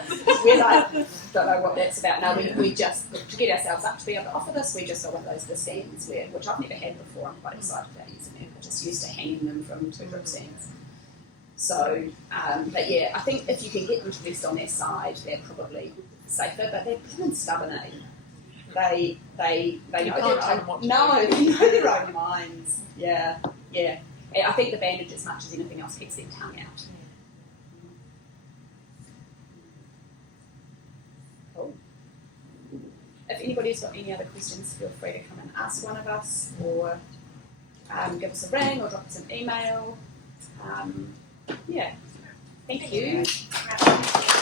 We're like, don't know what that's about. No, we just, to get ourselves up to be able to offer this, we just got one of the stands, which I've never had before. I'm quite excited about using it. I'm just used to hanging them from 2 drip stands. So, but yeah, I think if you can get them to rest on their side, they're probably safer, but they're blooming stubborn, eh? They know You their can't tell own. them what to No, do. they know their own minds. Yeah. I think the bandage, as much as anything else, keeps their tongue out. Cool. If anybody's got any other questions, feel free to come and ask one of us, or give us a ring, or drop us an email. Yeah. Thank you. Right.